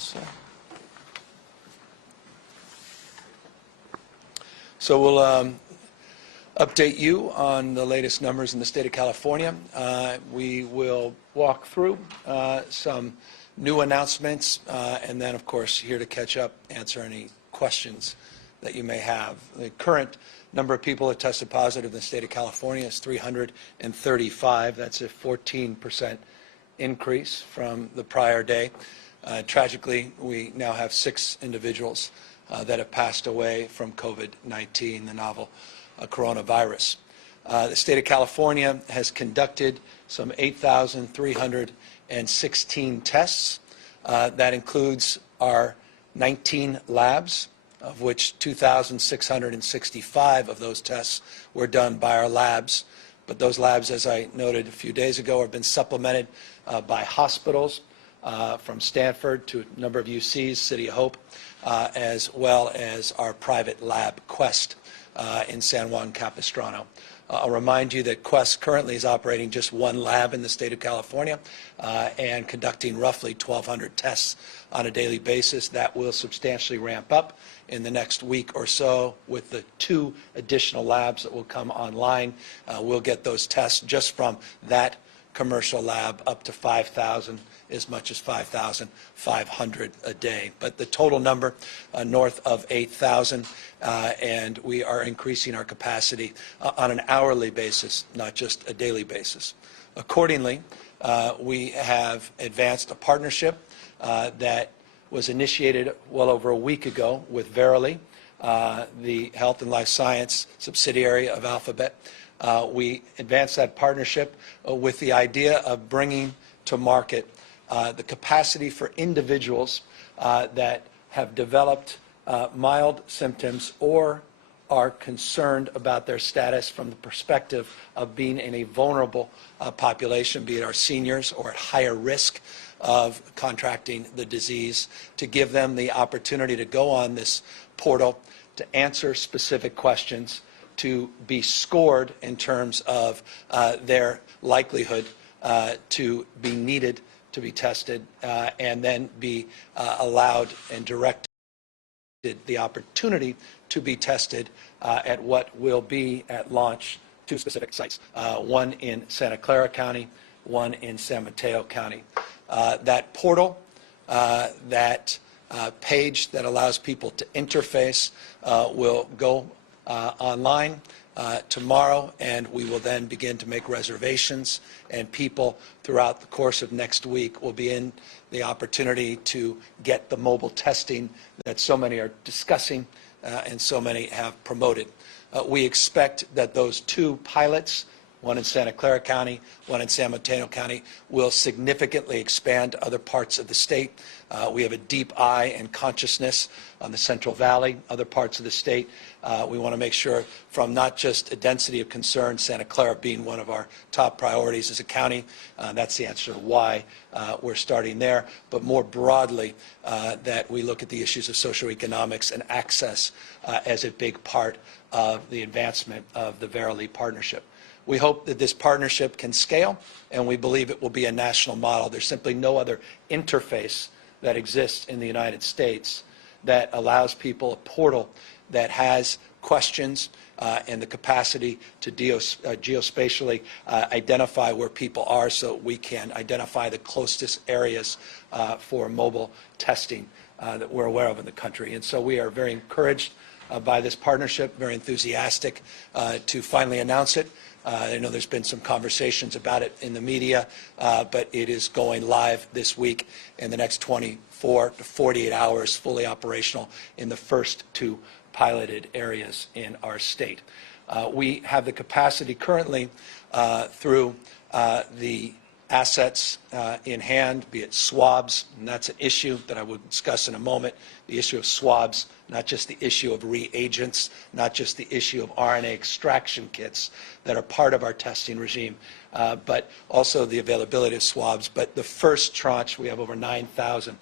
also. So we'll update you on the latest numbers in the state of California. We will walk through some new announcements, and then, of course, here to catch up, answer any questions that you may have. The current number of people that tested positive in the state of California is 335. That's a 14% increase from the prior day. Tragically, we now have 6 individuals that have passed away from COVID-19, the novel coronavirus. The state of California has conducted some 8,316 tests. That includes our 19 labs, of which 2,665 of those tests were done by our labs. But those labs, as I noted a few days ago, have been supplemented by hospitals from Stanford to a number of UCs, City of Hope, as well as our private lab, Quest, in San Juan Capistrano. I'll remind you that Quest currently is operating just one lab in the state of California and conducting roughly 1,200 tests on a daily basis. That will substantially ramp up in the next week or so with the 2 additional labs that will come online. We'll get those tests just from that commercial lab up to 5,000, as much as 5,500 a day. But the total number north of 8,000, and we are increasing our capacity on an hourly basis, not just a daily basis. Accordingly, we have advanced a partnership that was initiated well over a week ago with Verily, the health and life science subsidiary of Alphabet. We advanced that partnership with the idea of bringing to market the capacity for individuals that have developed mild symptoms or are concerned about their status from the perspective of being in a vulnerable population, be it our seniors or at higher risk of contracting the disease, to give them the opportunity to go on this portal, to answer specific questions, to be scored in terms of their likelihood to be needed to be tested, and then be allowed and directed the opportunity to be tested at what will be at launch 2 specific sites, one in Santa Clara County, one in San Mateo County. That portal, that page that allows people to interface will go online tomorrow, and we will then begin to make reservations, and people throughout the course of next week will be in the opportunity to get the mobile testing that so many are discussing and so many have promoted. We expect that those 2 pilots, one in Santa Clara County, one in San Mateo County, will significantly expand to other parts of the state. We have a deep eye and consciousness on the Central Valley, other parts of the state. We want to make sure, from not just a density of concern, Santa Clara being one of our top priorities as a county, that's the answer to why we're starting there, but more broadly, that we look at the issues of socioeconomics and access as a big part of the advancement of the Verily partnership. We hope that this partnership can scale, and we believe it will be a national model. There's simply no other interface that exists in the United States that allows people a portal that has questions and the capacity to geospatially identify where people are, so we can identify the closest areas for mobile testing that we're aware of in the country. And so we are very encouraged by this partnership, very enthusiastic to finally announce it. I know there's been some conversations about it in the media, but it is going live this week in the next 24 to 48 hours, fully operational in the first 2 piloted areas in our state. We have the capacity currently through the assets in hand, be it swabs, and that's an issue that I will discuss in a moment, the issue of swabs, not just the issue of reagents, not just the issue of RNA extraction kits that are part of our testing regime, but also the availability of swabs. But the first tranche, we have over 9,000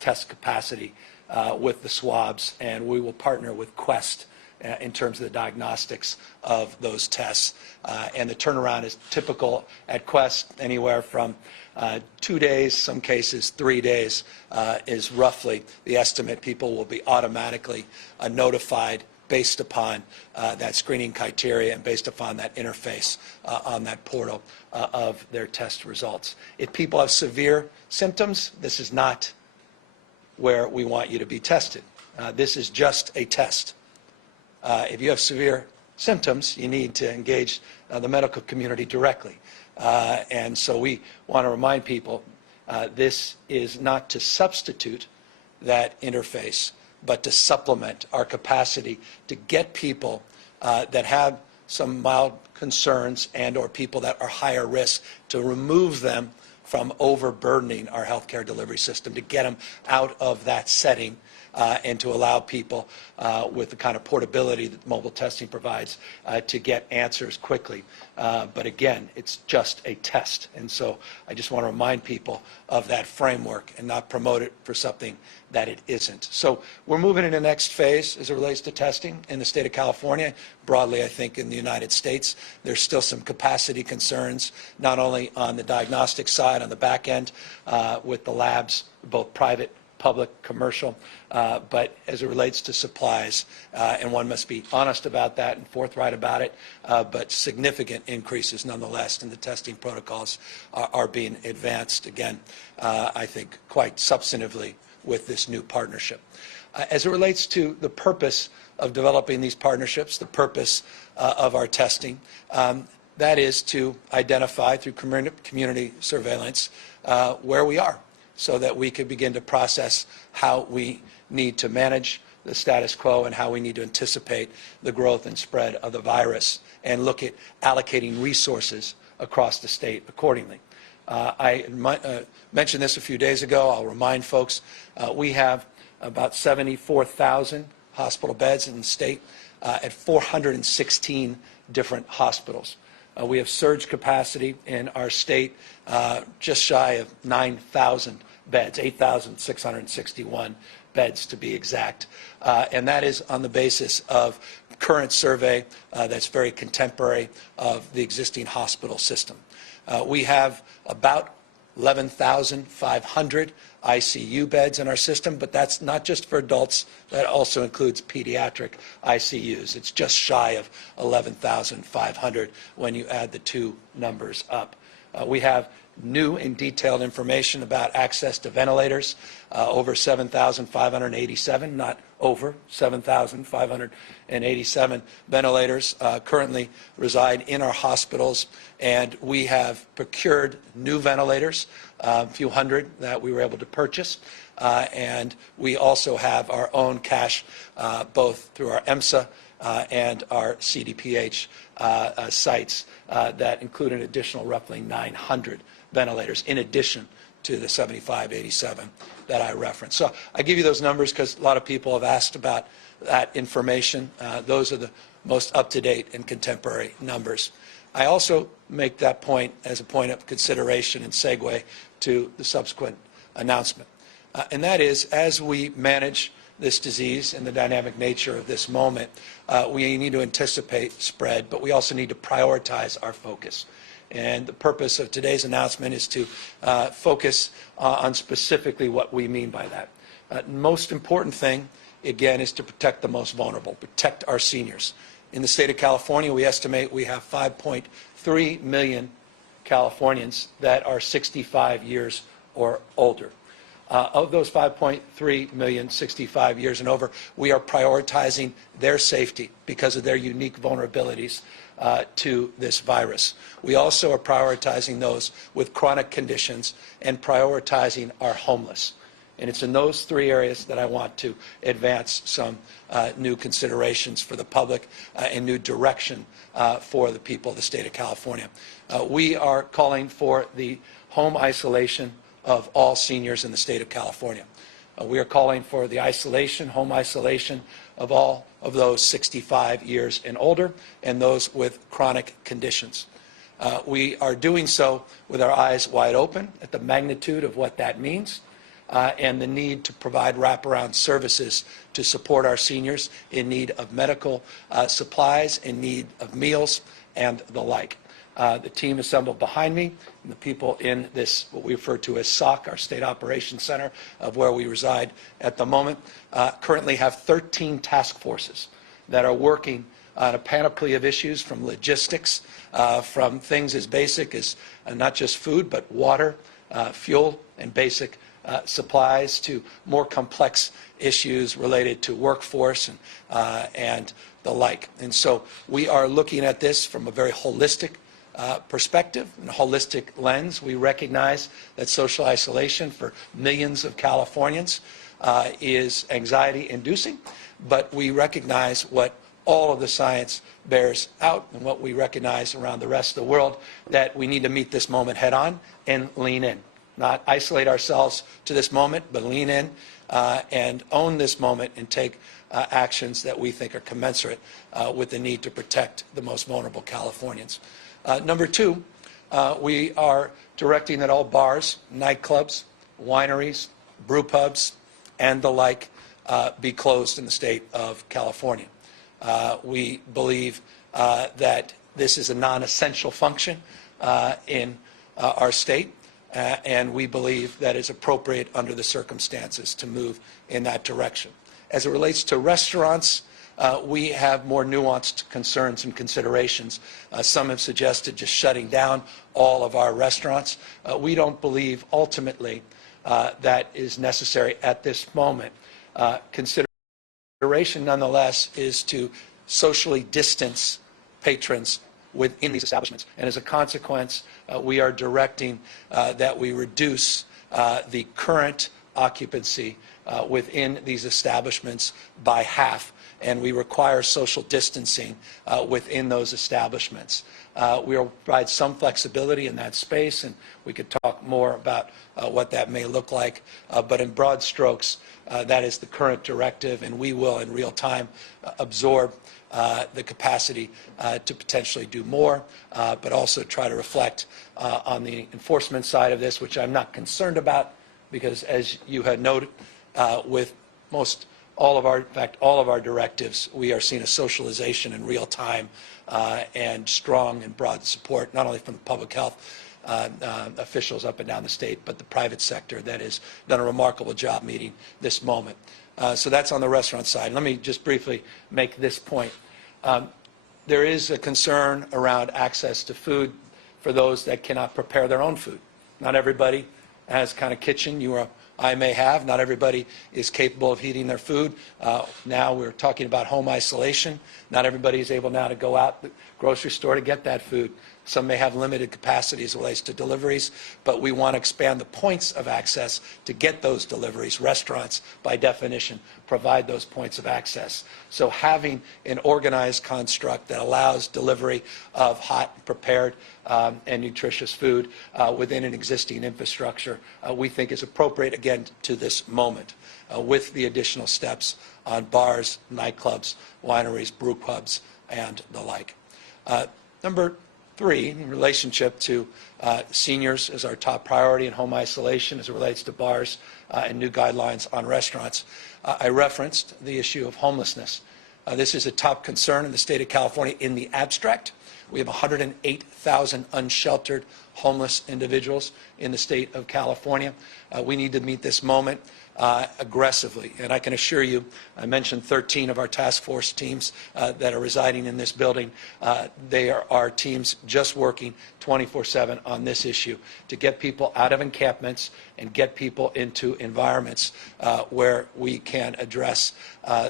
test capacity with the swabs, and we will partner with Quest in terms of the diagnostics of those tests. And the turnaround is typical at Quest, anywhere from 2 days, some cases 3 days, is roughly the estimate. People will be automatically notified based upon that screening criteria and based upon that interface on that portal of their test results. If people have severe symptoms, this is not where we want you to be tested. This is just a test. If you have severe symptoms, you need to engage the medical community directly. And so we want to remind people this is not to substitute that interface, but to supplement our capacity to get people that have some mild concerns and or people that are higher risk, to remove them from overburdening our healthcare delivery system, to get them out of that setting and to allow people with the kind of portability that mobile testing provides to get answers quickly. But again, it's just a test. And so I just want to remind people of that framework and not promote it for something that it isn't. So we're moving into the next phase as it relates to testing in the state of California. Broadly, I think in the United States, there's still some capacity concerns, not only on the diagnostic side, on the back end, with the labs, both private, public, commercial, but as it relates to supplies, and one must be honest about that and forthright about it, but significant increases nonetheless in the testing protocols are being advanced, again, I think quite substantively with this new partnership. As it relates to the purpose of developing these partnerships, the purpose of our testing, that is to identify through community surveillance where we are, so that we could begin to process how we need to manage the status quo and how we need to anticipate the growth and spread of the virus and look at allocating resources across the state accordingly. I mentioned this a few days ago. I'll remind folks, we have about 74,000 hospital beds in the state at 416 different hospitals. We have surge capacity in our state just shy of 9,000 beds, 8,661 beds to be exact. And that is on the basis of current survey that's very contemporary of the existing hospital system. We have about 11,500 ICU beds in our system, but that's not just for adults. That also includes pediatric ICUs. It's just shy of 11,500 when you add the two numbers up. We have new and detailed information about access to ventilators, over 7,587, not over 7,587 ventilators currently reside in our hospitals, and we have procured new ventilators, a few hundred that we were able to purchase, and we also have our own cash, both through our EMSA and our CDPH sites that include an additional roughly 900 ventilators in addition to the 7587 that I referenced. So I give you those numbers because a lot of people have asked about that information. Those are the most up-to-date and contemporary numbers. I also make that point as a point of consideration and segue to the subsequent announcement. And that is, as we manage this disease and the dynamic nature of this moment, we need to anticipate spread, but we also need to prioritize our focus. And the purpose of today's announcement is to focus on specifically what we mean by that. Most important thing, again, is to protect the most vulnerable, protect our seniors. In the state of California, we estimate we have 5.3 million Californians that are 65 years or older. Of those 5.3 million, 65 years and over, we are prioritizing their safety because of their unique vulnerabilities to this virus. We also are prioritizing those with chronic conditions and prioritizing our homeless. And it's in those three areas that I want to advance some new considerations for the public and new direction for the people of the state of California. We are calling for the home isolation of all seniors in the state of California. We are calling for the isolation, home isolation of all of those 65 years and older and those with chronic conditions. We are doing so with our eyes wide open at the magnitude of what that means. and the need to provide wraparound services to support our seniors in need of medical supplies, in need of meals, and the like. The team assembled behind me, and the people in this, what we refer to as SOC, our State Operations Center, of where we reside at the moment, currently have 13 task forces that are working on a panoply of issues, from logistics, from things as basic as not just food, but water, fuel, and basic supplies, to more complex issues related to workforce and the like. And so we are looking at this from a very holistic perspective and holistic lens. We recognize that social isolation for millions of Californians is anxiety-inducing, but we recognize what all of the science bears out, and what we recognize around the rest of the world, that we need to meet this moment head-on and lean in. Not isolate ourselves to this moment, but lean in and own this moment and take actions that we think are commensurate with the need to protect the most vulnerable Californians. Number two, we are directing that all bars, nightclubs, wineries, brew pubs, and the like be closed in the state of California. We believe that this is a non-essential function in our state, and we believe that it's appropriate under the circumstances to move in that direction. As it relates to restaurants, we have more nuanced concerns and considerations. Some have suggested just shutting down all of our restaurants. We don't believe ultimately that is necessary at this moment. Consideration, nonetheless, is to socially distance patrons within these establishments. And as a consequence, we are directing that we reduce the current occupancy within these establishments by half, and we require social distancing within those establishments. We will provide some flexibility in that space, and we could talk more about what that may look like. But in broad strokes, that is the current directive, and we will in real time absorb the capacity to potentially do more, but also try to reflect on the enforcement side of this, which I'm not concerned about, because as you had noted, with all of our directives, we are seeing a socialization in real time and strong and broad support, not only from the public health officials up and down the state, but the private sector that has done a remarkable job meeting this moment. So that's on the restaurant side. Let me just briefly make this point. There is a concern around access to food for those that cannot prepare their own food. Not everybody has kind of kitchen you or I may have. Not everybody is capable of heating their food. Now we're talking about home isolation. Not everybody is able now to go out to the grocery store to get that food. Some may have limited capacity as it relates to deliveries, but we want to expand the points of access to get those deliveries. Restaurants, by definition, provide those points of access. So having an organized construct that allows delivery of hot, prepared, and nutritious food within an existing infrastructure, we think is appropriate, again, to this moment, with the additional steps on bars, nightclubs, wineries, brew pubs, and the like. Number three, in relationship to seniors as our top priority in home isolation as it relates to bars and new guidelines on restaurants, I referenced the issue of homelessness. This is a top concern in the state of California in the abstract. We have 108,000 unsheltered homeless individuals in the state of California. We need to meet this moment aggressively. And I can assure you, I mentioned 13 of our task force teams that are residing in this building. They are our teams just working 24/7 on this issue to get people out of encampments and get people into environments where we can address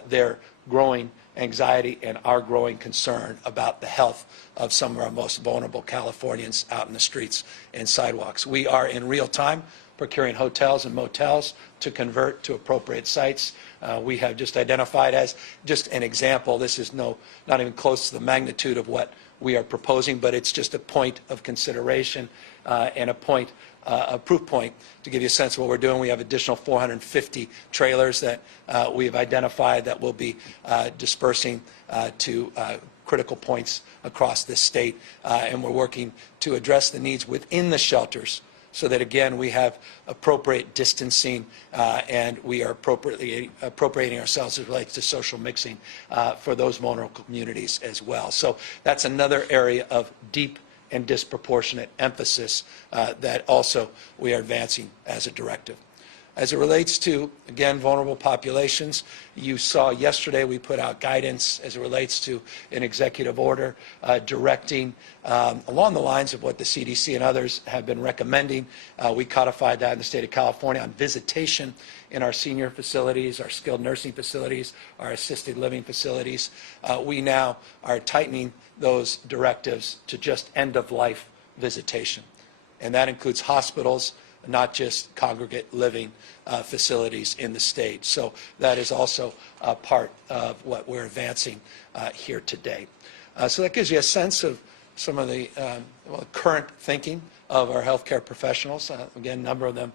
their growing anxiety and our growing concern about the health of some of our most vulnerable Californians out in the streets and sidewalks. We are in real time procuring hotels and motels to convert to appropriate sites. We have just identified, as just an example, this is not even close to the magnitude of what we are proposing, but it's just a point of consideration and a proof point to give you a sense of what we're doing. We have additional 450 trailers that we have identified that will be dispersing to critical points across this state, and we're working to address the needs within the shelters so that, again, we have appropriate distancing and we are appropriating ourselves as it relates to social mixing for those vulnerable communities as well. So that's another area of deep and disproportionate emphasis that also we are advancing as a directive. As it relates to, again, vulnerable populations, you saw yesterday we put out guidance as it relates to an executive order directing along the lines of what the CDC and others have been recommending. We codified that in the state of California on visitation in our senior facilities, our skilled nursing facilities, our assisted living facilities. We now are tightening those directives to just end-of-life visitation, and that includes hospitals, not just congregate living facilities in the state. So that is also part of what we're advancing here today. So that gives you a sense of some of the current thinking of our healthcare professionals. Again, a number of them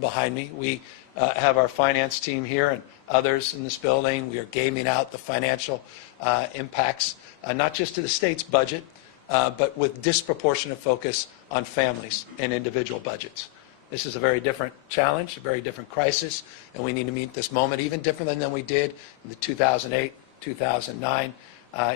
behind me. We have our finance team here and others in this building. We are gaming out the financial impacts, not just to the state's budget, but with disproportionate focus on families and individual budgets. This is a very different challenge, a very different crisis, and we need to meet this moment even differently than we did in the 2008, 2009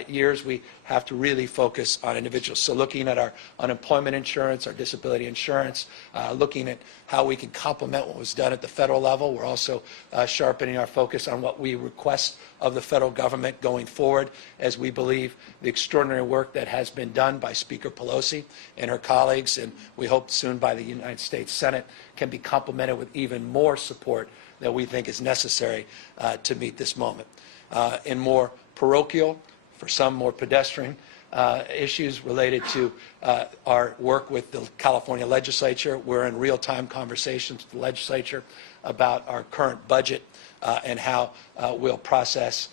years. We have to really focus on individuals. So looking at our unemployment insurance, our disability insurance, looking at how we can complement what was done at the federal level. We're also sharpening our focus on what we request of the federal government going forward, as we believe the extraordinary work that has been done by Speaker Pelosi and her colleagues, and we hope soon by the United States Senate, can be complemented with even more support that we think is necessary to meet this moment. In more parochial, for some more pedestrian issues related to our work with the California legislature. We're in real-time conversations with the legislature about our current budget and how we'll process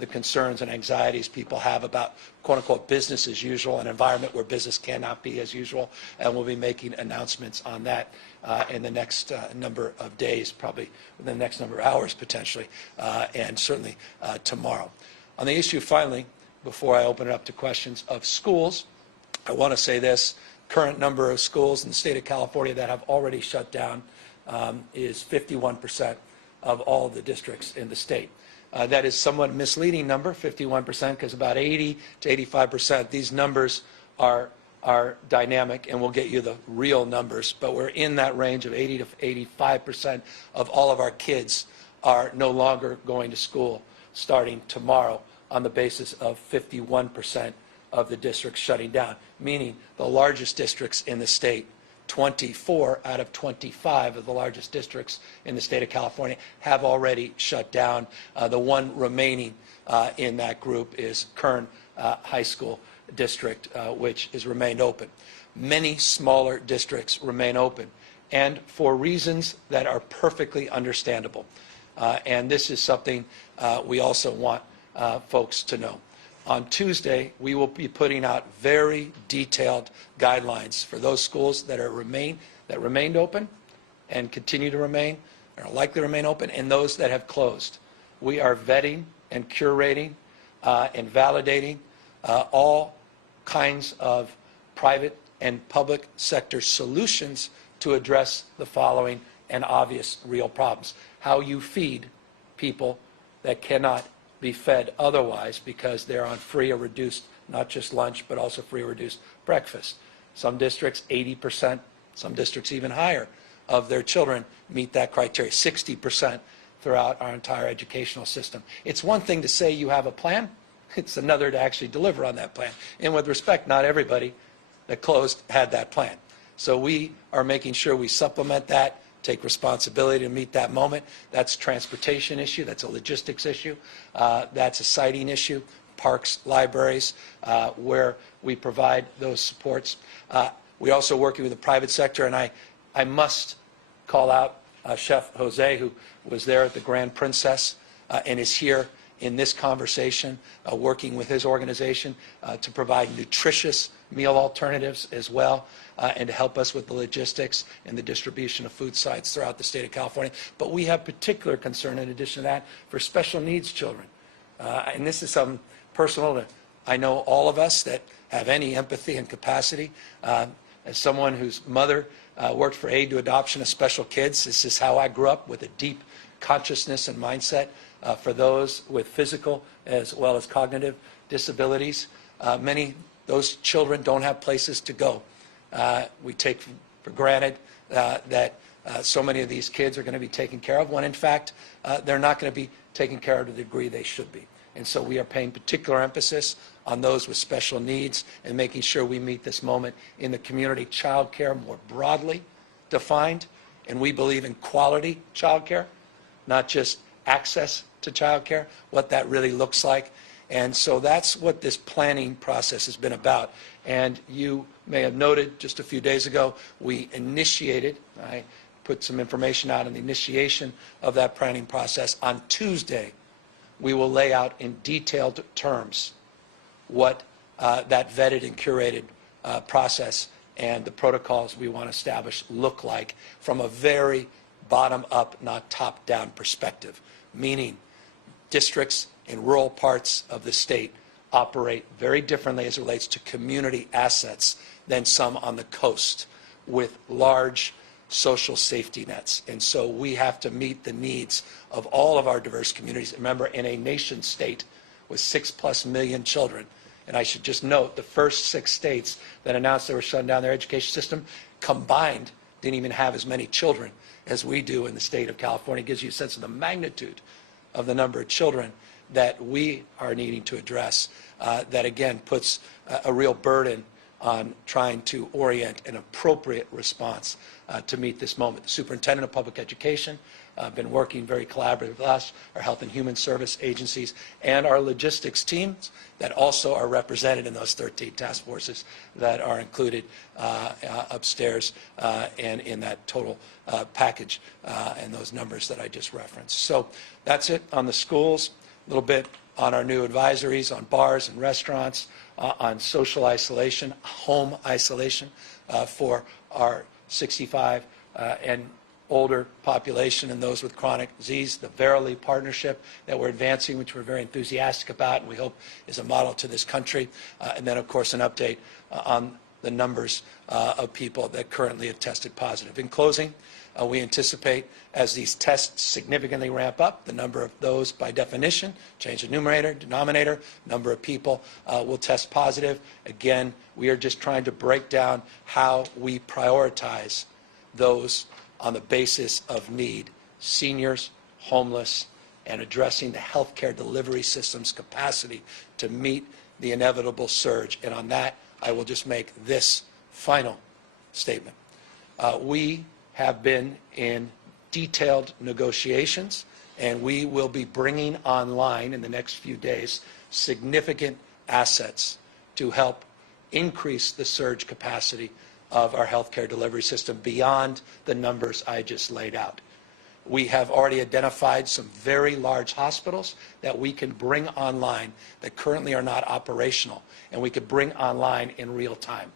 the concerns and anxieties people have about quote-unquote business as usual, an environment where business cannot be as usual, and we'll be making announcements on that in the next number of days, probably within the next number of hours potentially, and certainly tomorrow. On the issue, finally, before I open it up to questions of schools, I want to say this. Current number of schools in the state of California that have already shut down is 51% of all the districts in the state. That is somewhat misleading number, 51%, because about 80 to 85%, these numbers are dynamic, and we'll get you the real numbers, but we're in that range of 80 to 85% of all of our kids are no longer going to school starting tomorrow, on the basis of 51% of the districts shutting down, meaning the largest districts in the state, 24 out of 25 of the largest districts in the state of California have already shut down. The one remaining in that group is Kern High School District, which has remained open. Many smaller districts remain open, and for reasons that are perfectly understandable. And this is something we also want folks to know. On Tuesday, we will be putting out very detailed guidelines for those schools that remained open and continue to remain, are likely to remain open, and those that have closed. We are vetting and curating and validating all kinds of private and public sector solutions to address the following and obvious real problems. How you feed people that cannot be fed otherwise because they're on free or reduced, not just lunch, but also free or reduced breakfast. Some districts, 80%, some districts even higher, of their children meet that criteria, 60% throughout our entire educational system. It's one thing to say you have a plan, it's another to actually deliver on that plan. And with respect, not everybody that closed had that plan. So we are making sure we supplement that, take responsibility to meet that moment. That's a transportation issue, that's a logistics issue, that's a siting issue, parks, libraries, where we provide those supports. We're also working with the private sector, and I must call out Chef Jose, who was there at the Grand Princess and is here in this conversation, working with his organization to provide nutritious meal alternatives as well, and to help us with the logistics and the distribution of food sites throughout the state of California. But we have particular concern, in addition to that, for special needs children. And this is something personal to, I know, all of us that have any empathy and capacity. As someone whose mother worked for Aid to Adoption of Special Kids. This is how I grew up, with a deep consciousness and mindset for those with physical as well as cognitive disabilities. Those children don't have places to go. We take for granted that so many of these kids are going to be taken care of, when in fact they're not going to be taken care of to the degree they should be. And so we are paying particular emphasis on those with special needs and making sure we meet this moment in the community. Child care more broadly defined, and we believe in quality child care, not just access to child care, what that really looks like. And so that's what this planning process has been about. And you may have noted just a few days ago, we initiated, I put some information out on the initiation of that planning process. On Tuesday, we will lay out in detailed terms what that vetted and curated process and the protocols we want to establish look like from a very bottom-up, not top-down perspective, meaning districts in rural parts of the state operate very differently as it relates to community assets than some on the coast with large social safety nets. And so we have to meet the needs of all of our diverse communities. Remember, in a nation state with 6+ million children, and I should just note the first 6 states that announced they were shutting down their education system combined didn't even have as many children as we do in the state of California. It gives you a sense of the magnitude of the number of children that we are needing to address, that again puts a real burden on trying to orient an appropriate response to meet this moment. The Superintendent of Public Education been working very collaboratively with us, our Health and Human Service agencies, and our logistics teams that also are represented in those 13 task forces that are included upstairs and in that total package and those numbers that I just referenced. So that's it on the schools, a little bit on our new advisories on bars and restaurants, on social isolation, home isolation for our 65 and older population and those with chronic disease, the Verily partnership that we're advancing, which we're very enthusiastic about and we hope is a model to this country, and then of course an update on the numbers of people that currently have tested positive. In closing, we anticipate as these tests significantly ramp up, the number of those by definition, change the numerator, denominator, number of people will test positive. Again, we are just trying to break down how we prioritize those on the basis of need, seniors, homeless, and addressing the healthcare delivery system's capacity to meet the inevitable surge. And on that, I will just make this final statement. We have been in detailed negotiations, and we will be bringing online in the next few days significant assets to help increase the surge capacity of our healthcare delivery system beyond the numbers I just laid out. We have already identified some very large hospitals that we can bring online that currently are not operational, and we could bring online in real time.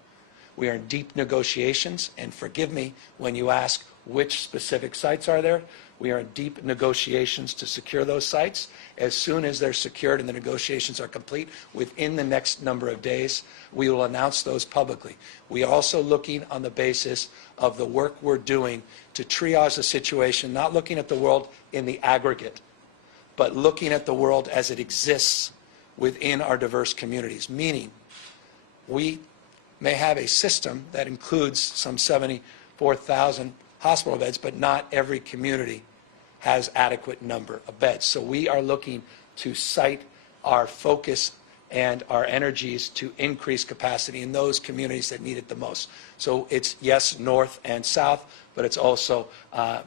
We are in deep negotiations, and forgive me when you ask which specific sites are there. We are in deep negotiations to secure those sites. As soon as they're secured and the negotiations are complete, within the next number of days, we will announce those publicly. We are also looking on the basis of the work we're doing to triage the situation, not looking at the world in the aggregate, but looking at the world as it exists within our diverse communities, meaning we may have a system that includes some 74,000 hospital beds, but not every community has adequate number of beds. So we are looking to site our focus and our energies to increase capacity in those communities that need it the most. So it's, yes, north and south, but it's also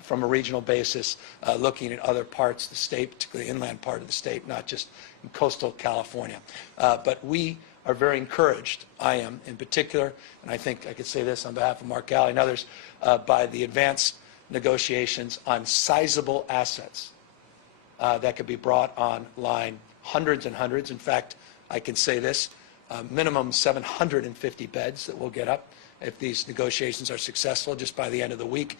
from a regional basis looking at other parts of the state, particularly the inland part of the state, not just in coastal California. But we are very encouraged, I am in particular, and I think I could say this on behalf of Mark Galley and others, by the advanced negotiations on sizable assets that could be brought online, hundreds and hundreds. In fact, I can say this, minimum 750 beds that we'll get up if these negotiations are successful just by the end of the week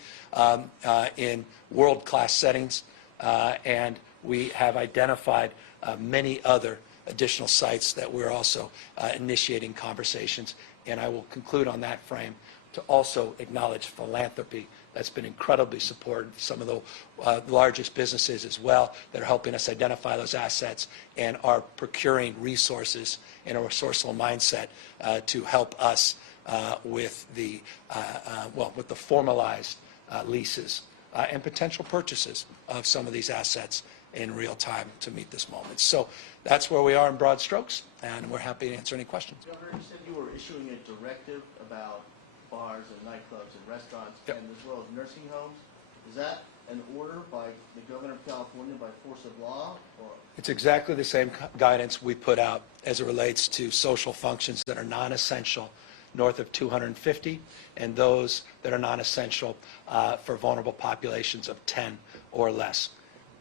in world-class settings. And we have identified many other additional sites that we're also initiating conversations. And I will conclude on that frame to also acknowledge philanthropy that's been incredibly supportive. Some of the largest businesses as well that are helping us identify those assets and are procuring resources in a resourceful mindset to help us with the formalized leases and potential purchases of some of these assets in real time to meet this moment. So that's where we are in broad strokes, and we're happy to answer any questions. Governor, you said you were issuing a directive about bars and nightclubs and restaurants, yep, and as well as nursing homes. Is that an order by the governor of California by force of law? Or? It's exactly the same guidance we put out as it relates to social functions that are non-essential north of 250 and those that are non-essential for vulnerable populations of 10 or less.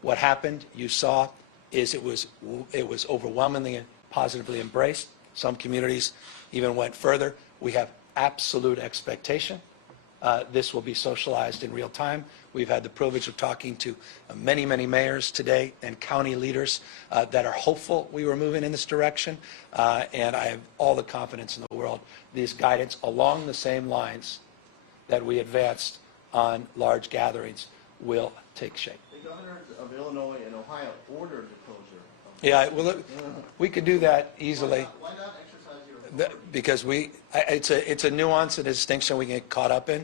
What happened, you saw, is it was overwhelmingly positively embraced. Some communities even went further. We have absolute expectation this will be socialized in real time. We've had the privilege of talking to many, many mayors today and county leaders that are hopeful we were moving in this direction, and I have all the confidence in the world these guidance along the same lines that we advanced on large gatherings will take shape. The governors of Illinois and Ohio ordered the closure. Yeah, well, we could do that easily. Why not exercise your authority? Because it's a nuance and a distinction we get caught up in,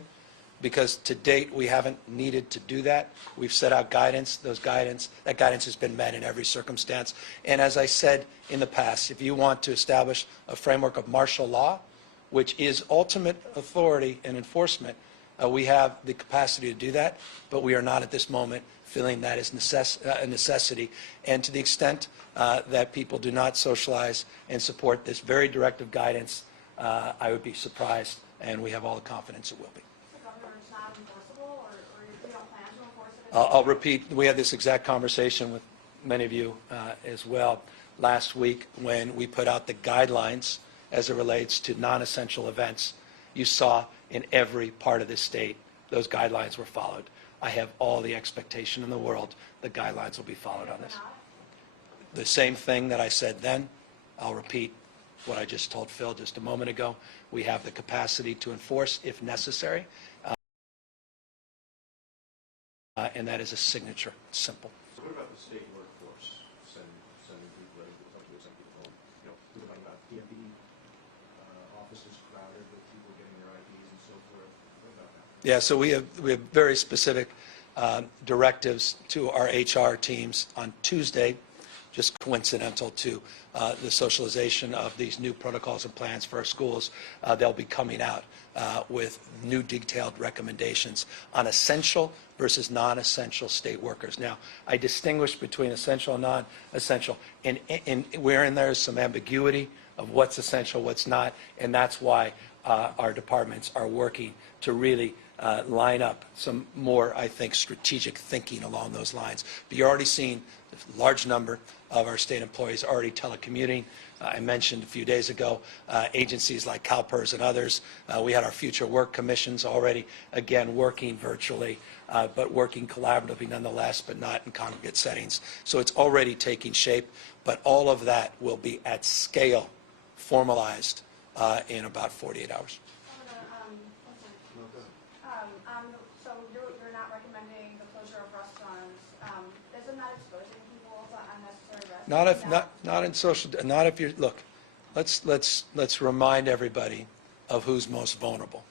because to date we haven't needed to do that. We've set out guidance. That guidance has been met in every circumstance. And as I said in the past, if you want to establish a framework of martial law, which is ultimate authority and enforcement, we have the capacity to do that, but we are not at this moment feeling that is a necessity. And to the extent that people do not socialize and support this very directive guidance, I would be surprised, and we have all the confidence it will be. So, Governor, it's not enforceable, or you don't plan to enforce it? I'll repeat, we had this exact conversation with many of you as well last week when we put out the guidelines as it relates to non-essential events. You saw in every part of this state, those guidelines were followed. I have all the expectation in the world the guidelines will be followed on this. The same thing that I said then, I'll repeat what I just told Phil just a moment ago. We have the capacity to enforce if necessary, and that is a signature. It's simple. So what about the state workforce sending people, essentially sending people home? You know, what about DMV offices crowded with people getting their IDs and so forth? What about that? Yeah, so we have very specific directives to our HR teams on Tuesday, just coincidental to the socialization of these new protocols and plans for our schools. They'll be coming out with new detailed recommendations on essential versus non-essential state workers. Now, I distinguish between essential and non-essential, and wherein there is some ambiguity of what's essential, what's not, and that's why our departments are working to really line up some more, I think, strategic thinking along those lines. But you're already seeing a large number of our state employees already telecommuting. I mentioned a few days ago agencies like CalPERS and others. We had our future work commissions already, again, working virtually, but working collaboratively nonetheless, but not in congregate settings. So it's already taking shape, but all of that will be at scale formalized in about 48 hours. So you're not recommending the closure of restaurants. Isn't that exposing people to unnecessary risk? Not in social. Not if you're. Look, let's remind everybody of who's most vulnerable.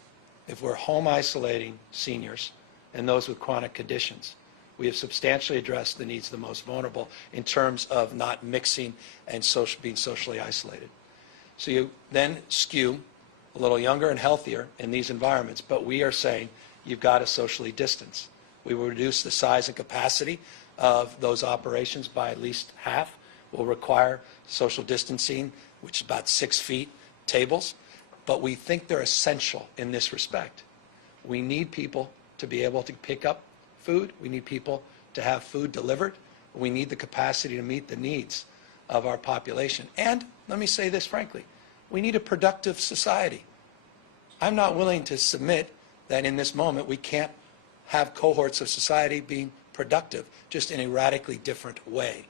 If we're home isolating seniors and those with chronic conditions, we have substantially addressed the needs of the most vulnerable in terms of not mixing and being socially isolated. So you then skew a little younger and healthier in these environments, but we are saying you've got to socially distance. We will reduce the size and capacity of those operations by at least half. We'll require social distancing, which is about 6 feet, tables, but we think they're essential in this respect. We need people to be able to pick up food. We need people to have food delivered. We need the capacity to meet the needs of our population. And let me say this frankly, we need a productive society. I'm not willing to submit that in this moment we can't have cohorts of society being productive, just in a radically different way.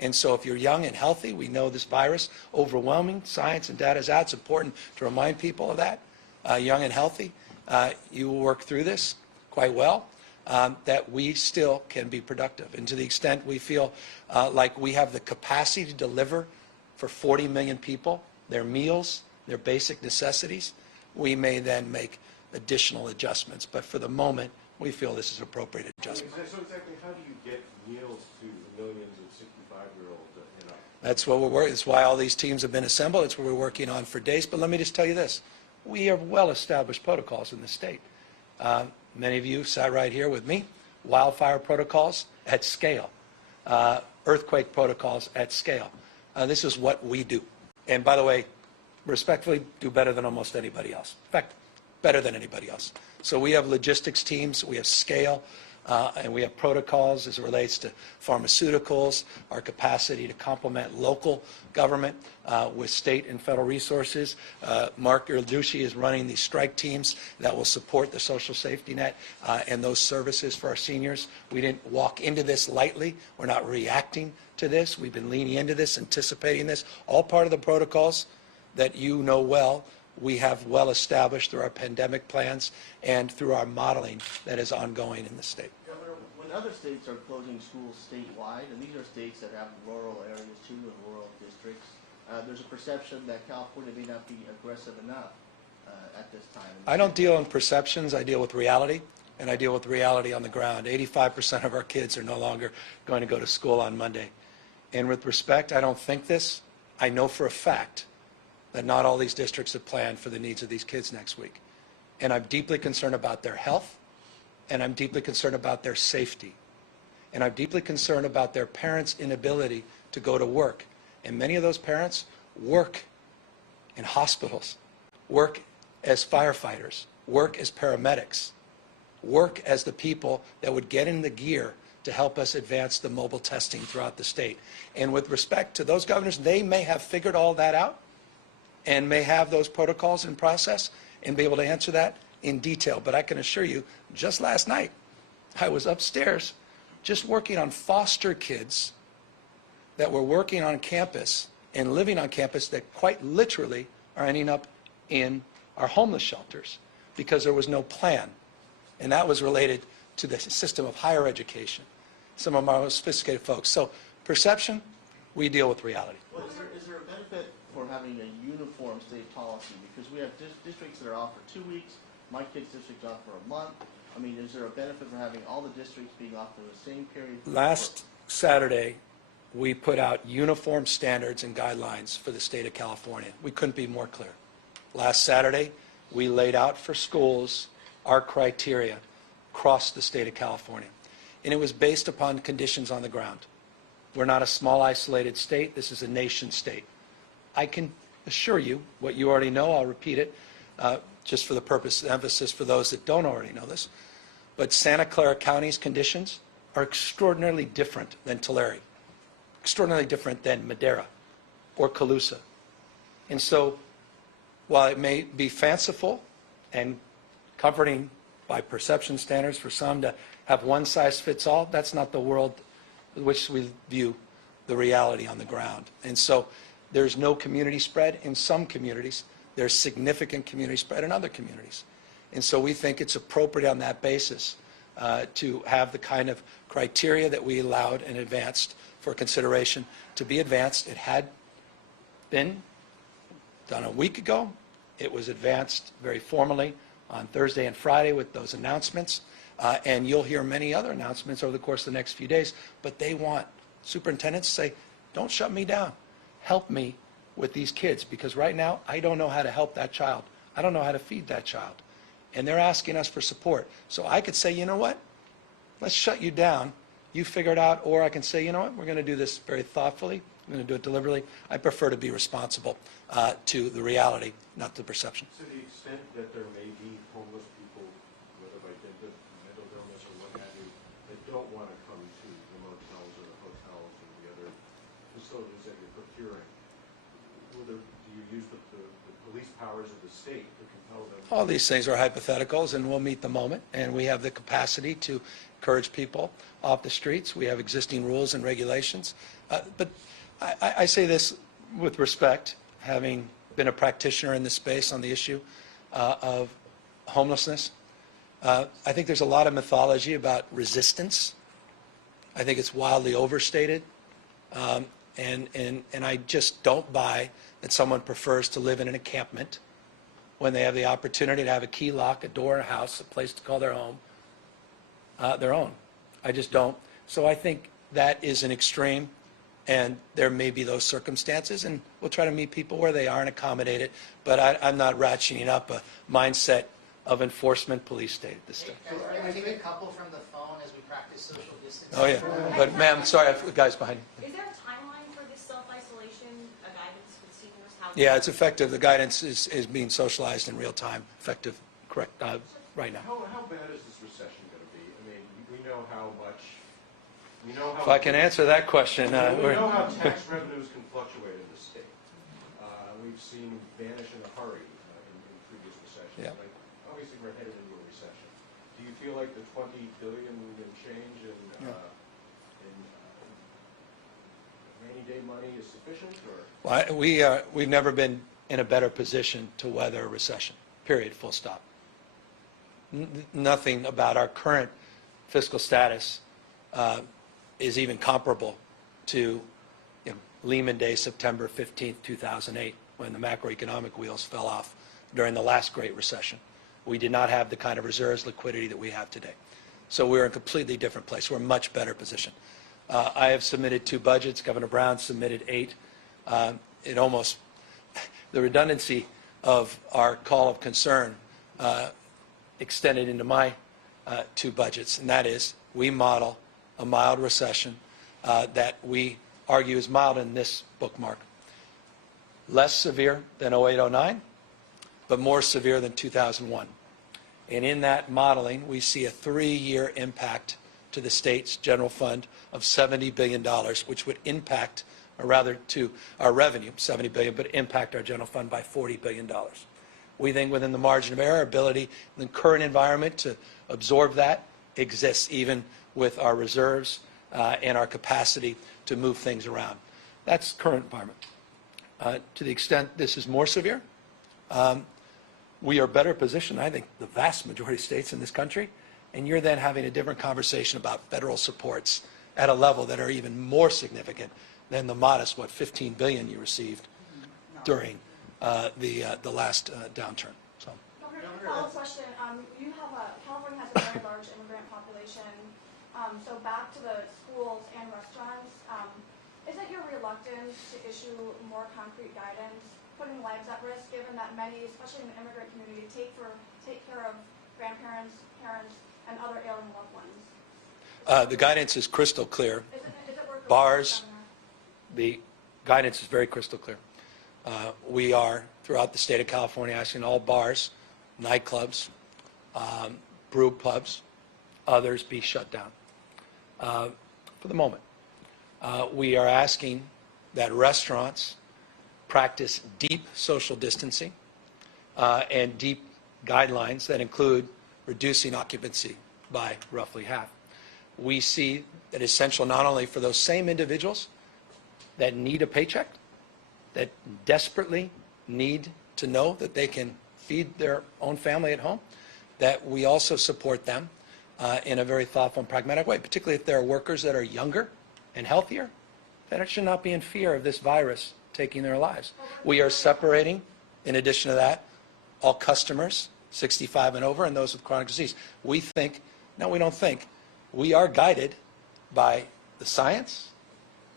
And so if you're young and healthy, we know this virus, overwhelming science and data is out. It's important to remind people of that, young and healthy. you will work through this quite well, that we still can be productive. And to the extent we feel like we have the capacity to deliver for 40 million people their meals, their basic necessities, we may then make additional adjustments. But for the moment, we feel this is appropriate adjustment. So exactly how do you get meals to the millions of 65-year-olds and up? That's what we're working. That's why all these teams have been assembled. It's what we're working on for days. But let me just tell you this: we have well-established protocols in the state. Many of you sat right here with me. Wildfire protocols at scale, earthquake protocols at scale. This is what we do. And by the way, respectfully, do better than almost anybody else. In fact, better than anybody else. So we have logistics teams, we have scale, and we have protocols as it relates to pharmaceuticals, our capacity to complement local government with state and federal resources. Mark Irducci is running these strike teams that will support the social safety net and those services for our seniors. We didn't walk into this lightly. We're not reacting to this. We've been leaning into this, anticipating this, all part of the protocols that you know well. We have well established through our pandemic plans and through our modeling that is ongoing in the state. Governor, when other states are closing schools statewide, and these are states that have rural areas too and rural districts, there's a perception that California may not be aggressive enough at this time. I don't deal in perceptions. I deal with reality, and I deal with reality on the ground. 85% of our kids are no longer going to go to school on Monday. And with respect, I don't think this. I know for a fact that not all these districts have planned for the needs of these kids next week. And I'm deeply concerned about their health, and I'm deeply concerned about their safety. And I'm deeply concerned about their parents' inability to go to work. And many of those parents work in hospitals, work as firefighters, work as paramedics, work as the people that would get in the gear to help us advance the mobile testing throughout the state. And with respect to those governors, they may have figured all that out and may have those protocols in process and be able to answer that in detail. But I can assure you, just last night, I was upstairs just working on foster kids that were working on campus and living on campus that quite literally are ending up in our homeless shelters because there was no plan. And that was related to the system of higher education, some of our most sophisticated folks. So perception, we deal with reality. Well, is there a benefit for having a uniform state policy? Because we have districts that are off for 2 weeks. My kid's district's off for a month. I mean, is there a benefit for having all the districts being off for the same period? Last Saturday, we put out uniform standards and guidelines for the state of California. We couldn't be more clear. Last Saturday, we laid out for schools our criteria across the state of California. And it was based upon conditions on the ground. We're not a small, isolated state. This is a nation state. I can assure you what you already know. I'll repeat it just for the purpose, emphasis for those that don't already know this. But Santa Clara County's conditions are extraordinarily different than Tulare, extraordinarily different than Madera or Colusa. And so while it may be fanciful and comforting by perception standards for some to have one size fits all, that's not the world in which we view the reality on the ground. And so there's no community spread in some communities. There's significant community spread in other communities. And so we think it's appropriate on that basis to have the kind of criteria that we allowed and advanced for consideration to be advanced. It had been done a week ago. It was advanced very formally on Thursday and Friday with those announcements. And you'll hear many other announcements over the course of the next few days. But they want superintendents to say, don't shut me down. Help me with these kids, because right now I don't know how to help that child. I don't know how to feed that child. And they're asking us for support. So I could say, you know what? Let's shut you down. You figure it out. Or I can say, you know what? We're going to do this very thoughtfully. We're going to do it deliberately. I prefer to be responsible to the reality, not the perception. To the extent that there may be homeless people, whether by mental illness or what have you, that don't want to come to the motels or the hotels or the other facilities that you're procuring, do you use the police powers of the state to compel them? All these things are hypotheticals, and we'll meet the moment. And we have the capacity to encourage people off the streets. We have existing rules and regulations. But I say this with respect, having been a practitioner in this space on the issue of homelessness. I think there's a lot of mythology about resistance. I think it's wildly overstated. And I just don't buy that someone prefers to live in an encampment when they have the opportunity to have a key lock, a door, a house, a place to call their home, their own. I just don't. So I think that is an extreme, and there may be those circumstances, and we'll try to meet people where they are and accommodate it. But I'm not ratcheting up a mindset of enforcement police state at this time. Can we take a couple from the phone as we practice social distancing? Oh, yeah. But, ma'am, sorry, the guy's behind you. Is there a timeline for this self-isolation, a guidance for seniors? How Yeah, it's effective. The guidance is being socialized in real time, effective, correct, right now. How bad is this recession going to be? I mean, we know how much, we know how. If I can answer that question, We we're... know how tax revenues can fluctuate in the state. We've seen vanish in a hurry in previous recessions. Yeah. Like, obviously, we're headed into a recession. Do you feel like the $20 billion and change in rainy day money is sufficient, or? Well, we've never been in a better position to weather a recession, period, full stop. Nothing about our current fiscal status is even comparable to Lehman Day, September 15th, 2008, when the macroeconomic wheels fell off during the last Great Recession. We did not have the kind of reserves, liquidity that we have today. So we're in a completely different place. We're in a much better position. I have submitted 2 budgets. Governor Brown submitted 8. It almost, the redundancy of our call of concern extended into my 2 budgets, and that is we model a mild recession that we argue is mild in this bookmark. Less severe than 08-09, but more severe than 2001. And in that modeling, we see a 3-year impact to the state's general fund of $70 billion, which would impact, or rather to our revenue, $70 billion, but impact our general fund by $40 billion. We think within the margin of error, ability in the current environment to absorb that exists, even with our reserves and our capacity to move things around. That's current environment. To the extent this is more severe, we are better positioned, I think, the vast majority of states in this country, and you're then having a different conversation about federal supports at a level that are even more significant than the modest, $15 billion you received during the last downturn. So. Follow-up question. California has a very large immigrant population. So back to the schools and restaurants, is it your reluctance to issue more concrete guidance, putting lives at risk, given that many, especially in the immigrant community, take care of grandparents, parents, and other ailing loved ones? The guidance is crystal clear. Is it worth Bars, the the guidance is very crystal clear. We are, throughout the state of California, asking all bars, nightclubs, brew pubs, others be shut down for the moment. We are asking that restaurants practice deep social distancing and deep guidelines that include reducing occupancy by roughly half. We see that essential not only for those same individuals that need a paycheck, that desperately need to know that they can feed their own family at home, that we also support them in a very thoughtful and pragmatic way, particularly if there are workers that are younger and healthier, that should not be in fear of this virus taking their lives. We are separating, in addition to that, all customers 65 and over and those with chronic disease. We think, no, we don't think, we are guided by the science,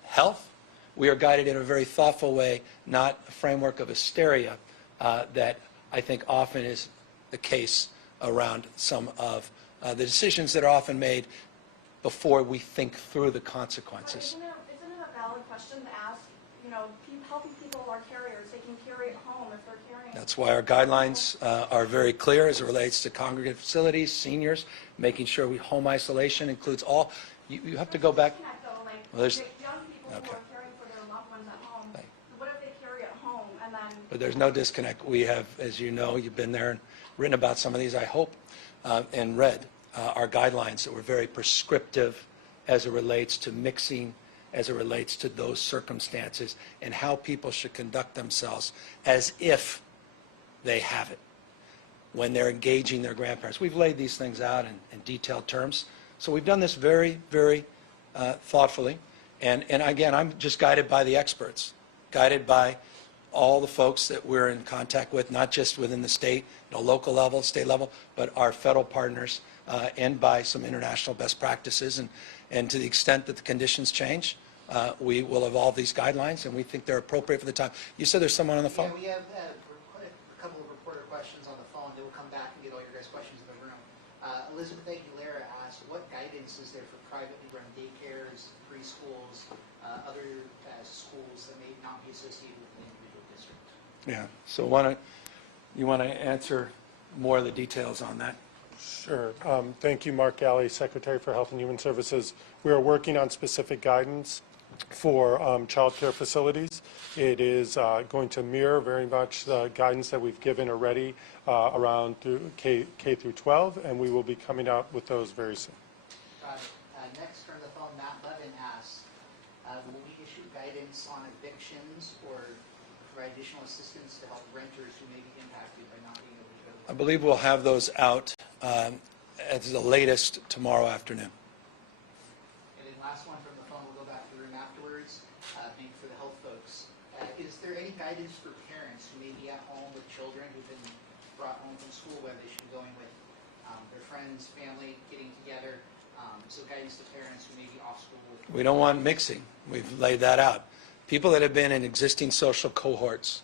health. We are guided in a very thoughtful way, not a framework of hysteria that I think often is the case around some of the decisions that are often made before we think through the consequences. Isn't it a valid question to ask, healthy people are carriers, they can carry at home if they're carrying. That's why our guidelines are very clear as it relates to congregate facilities, seniors, making sure home isolation includes all. You have to go back. Well, there's, young people who are caring for their loved ones at home. Right. What if they carry at home and then? But there's no disconnect. We have, as you know, you've been there and written about some of these, I hope, and read our guidelines that were very prescriptive as it relates to mixing, as it relates to those circumstances, and how people should conduct themselves as if they have it. when they're engaging their grandparents. We've laid these things out in detailed terms. So we've done this very, very thoughtfully. And again, I'm just guided by the experts, guided by all the folks that we're in contact with, not just within the state, local level, state level, but our federal partners, and by some international best practices. And to the extent that the conditions change, we will evolve these guidelines, and we think they're appropriate for the time. You said there's someone on the phone? Yeah, we have a couple of reporter questions on the phone. They will come back and get all your guys' questions in the room. Elizabeth Aguilera asked, what guidance is there for privately run daycares, preschools, other schools that may not be associated with an individual district? Yeah. So you want to answer more of the details on that? Sure. Thank you, Mark Galley, Secretary for Health and Human Services. We are working on specific guidance for child care facilities. It is going to mirror very much the guidance that we've given already around through K through 12, and we will be coming out with those very soon. Got it. Next from the phone, Matt Levin asks, will we issue guidance on evictions or provide additional assistance to help renters who may be impacted by not being able to go to I believe we'll have those out at the latest tomorrow afternoon. And then last one from the phone, we'll go back to the room afterwards. Thank you for the health folks. Is there any guidance for parents who may be at home with children who've been brought home from school, whether they should be going with their friends, family, getting together? So guidance to parents who may be off school. We don't want mixing. We've laid that out. People that have been in existing social cohorts,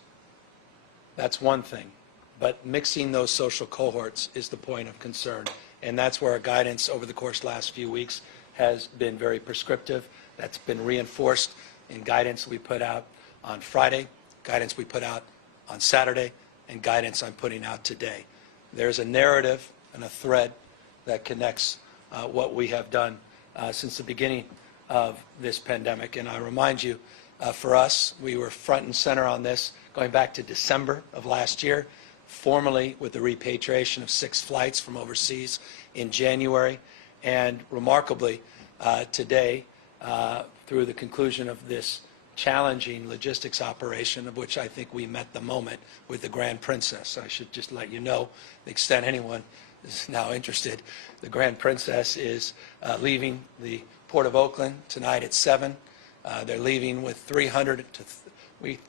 that's one thing. But mixing those social cohorts is the point of concern. And that's where our guidance over the course of the last few weeks has been very prescriptive. That's been reinforced in guidance we put out on Friday, guidance we put out on Saturday, and guidance I'm putting out today. There's a narrative and a thread that connects what we have done since the beginning of this pandemic. And I remind you, for us, we were front and center on this going back to December of last year, formally with the repatriation of 6 flights from overseas in January, and remarkably today, through the conclusion of this challenging logistics operation, of which I think we met the moment with the Grand Princess. I should just let you know, to the extent anyone is now interested, the Grand Princess is leaving the Port of Oakland tonight at 7. They're leaving with 300 to,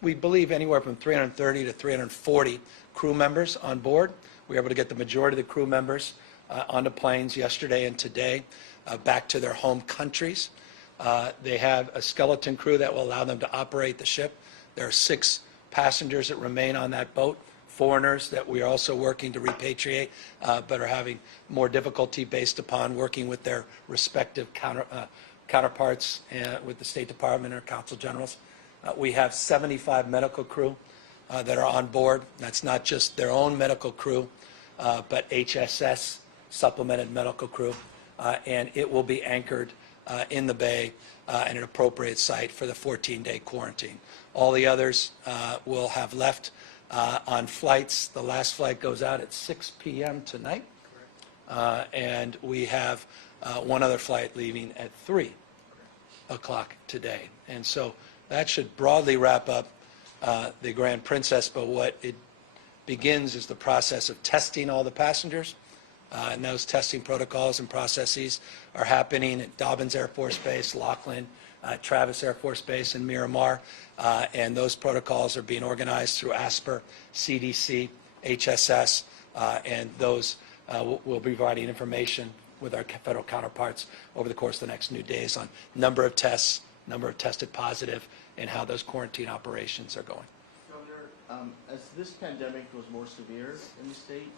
we believe, anywhere from 330 to 340 crew members on board. We were able to get the majority of the crew members onto planes yesterday and today back to their home countries. They have a skeleton crew that will allow them to operate the ship. There are 6 passengers that remain on that boat, foreigners that we are also working to repatriate, but are having more difficulty based upon working with their respective counterparts with the State Department or Consul Generals. We have 75 medical crew that are on board. That's not just their own medical crew, but HSS supplemented medical crew, and it will be anchored in the bay at an appropriate site for the 14-day quarantine. All the others will have left on flights. The last flight goes out at 6 p.m. tonight, and we have one other flight leaving at 3 o'clock today. And so that should broadly wrap up the Grand Princess, but what it begins is the process of testing all the passengers, and those testing protocols and processes are happening at Dobbins Air Force Base, Laughlin, Travis Air Force Base, and Miramar, and those protocols are being organized through ASPR, CDC, HSS, and those will be providing information with our federal counterparts over the course of the next few days on number of tests, number of tested positive, and how those quarantine operations are going. Governor, as this pandemic goes more severe in the state,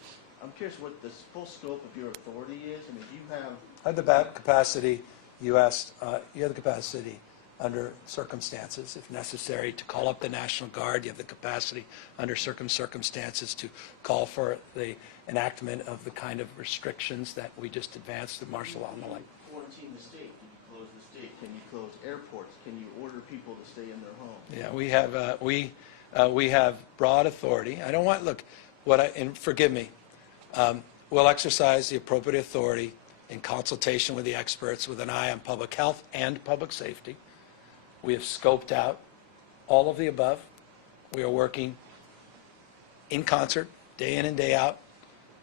I'm curious what the full scope of your authority is. I mean, do you have... I have the capacity, you asked, you have the capacity under circumstances, if necessary, to call up the National Guard. You have the capacity under circumstances to call for the enactment of the kind of restrictions that we just advanced, the martial law and the like. Quarantine the state? Can you close the state? Can you close airports? Can you order people to stay in their homes? Yeah, we have broad authority. I don't want, look, and forgive me, we'll exercise the appropriate authority in consultation with the experts with an eye on public health and public safety. We have scoped out all of the above. We are working in concert, day in and day out,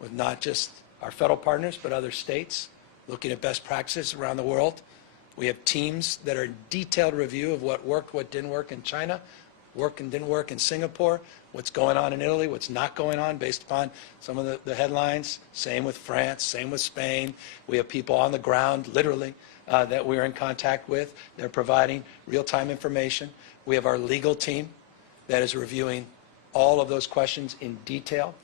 with not just our federal partners, but other states, looking at best practices around the world. We have teams that are in detailed review of what worked, what didn't work in China, worked and didn't work in Singapore, what's going on in Italy, what's not going on based upon some of the headlines. Same with France, same with Spain. We have people on the ground, literally, that we're in contact with. They're providing real-time information. We have our legal team that is reviewing all of those questions in detail.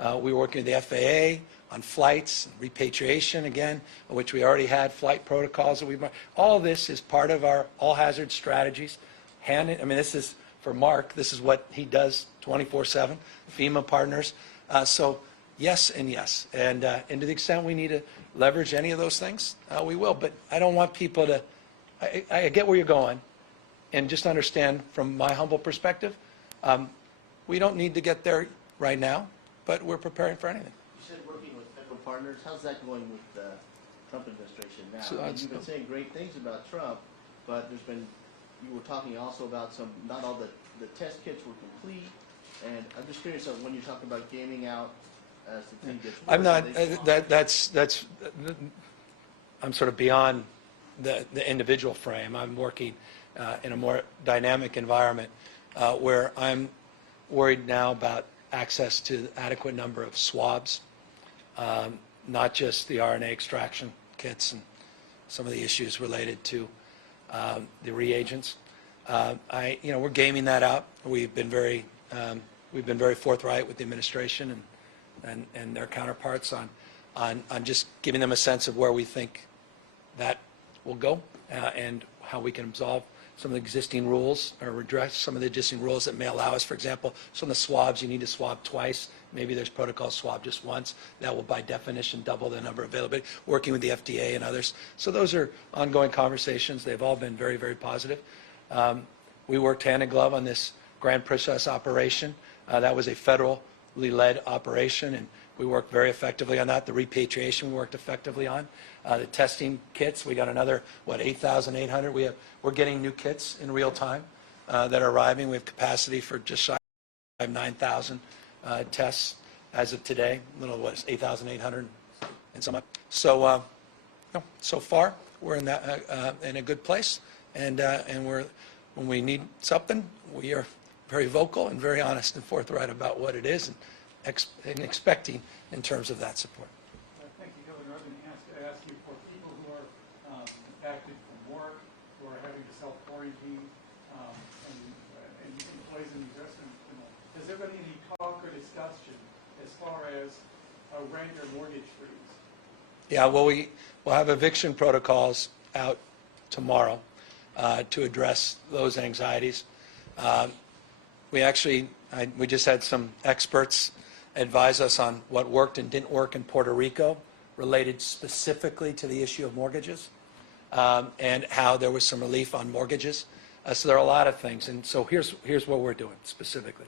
We're working with the FAA on flights, repatriation again, which we already had flight protocols that we've. All this is part of our all-hazard strategies. This is for Mark. This is what he does 24/7. FEMA partners. So yes and yes, and to the extent we need to leverage any of those things, we will. But I don't want people to. I get where you're going, and just understand from my humble perspective, we don't need to get there right now, but we're preparing for anything. You said working with federal partners. How's that going with the Trump administration now? So You've been saying great things about Trump, but you were talking also about not all the test kits were complete, and I'm just curious when you're talking about gaming out as the thing gets worse. I'm not, I'm sort of beyond the individual frame. I'm working in a more dynamic environment where I'm worried now about access to adequate number of swabs, not just the RNA extraction kits and some of the issues related to the reagents. We're gaming that out. We've been very forthright with the administration and their counterparts on just giving them a sense of where we think that will go and how we can absolve some of the existing rules or address some of the existing rules that may allow us, for example, some of the swabs, you need to swab twice. Maybe there's protocol swab just once. That will, by definition, double the number available. Working with the FDA and others. So those are ongoing conversations. They've all been very, very positive. We worked hand in glove on this Grand Princess operation. That was a federally led operation, and we worked very effectively on that. The repatriation we worked effectively on. The testing kits, we got another, 8,800. We're getting new kits in real time that are arriving. We have capacity for just shy of 9,000 tests as of today. A little, 8,800 and so much. So, so far we're in a good place, and when we need something, we are very vocal and very honest and forthright about what it is and expecting in terms of that support. Thank you, Governor. I'm going to ask you for people who are active from work, who are having to self-quarantine, and employees in these restaurants, has there been any talk or discussion as far as a rent or mortgage freeze? Yeah, well, we'll have eviction protocols out tomorrow to address those anxieties. We just had some experts advise us on what worked and didn't work in Puerto Rico related specifically to the issue of mortgages and how there was some relief on mortgages. So there are a lot of things. And so here's what we're doing specifically.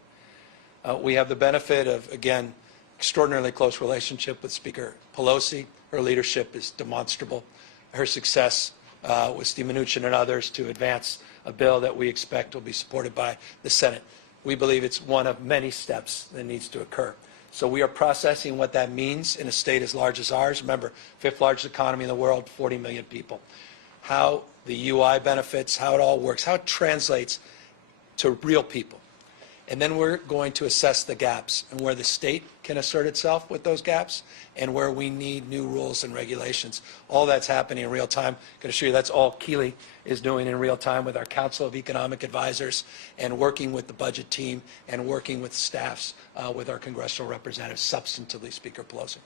We have the benefit of, again, extraordinarily close relationship with Speaker Pelosi. Her leadership is demonstrable. Her success with Steve Mnuchin and others to advance a bill that we expect will be supported by the Senate. We believe it's one of many steps that needs to occur. So we are processing what that means in a state as large as ours. Remember, fifth largest economy in the world, 40 million people. How the UI benefits, how it all works, how it translates to real people. And then we're going to assess the gaps and where the state can assert itself with those gaps and where we need new rules and regulations. All that's happening in real time. I'm going to show you that's all Keeley is doing in real time with our Council of Economic Advisors and working with the budget team and working with staffs with our congressional representatives, substantively, Speaker Pelosi.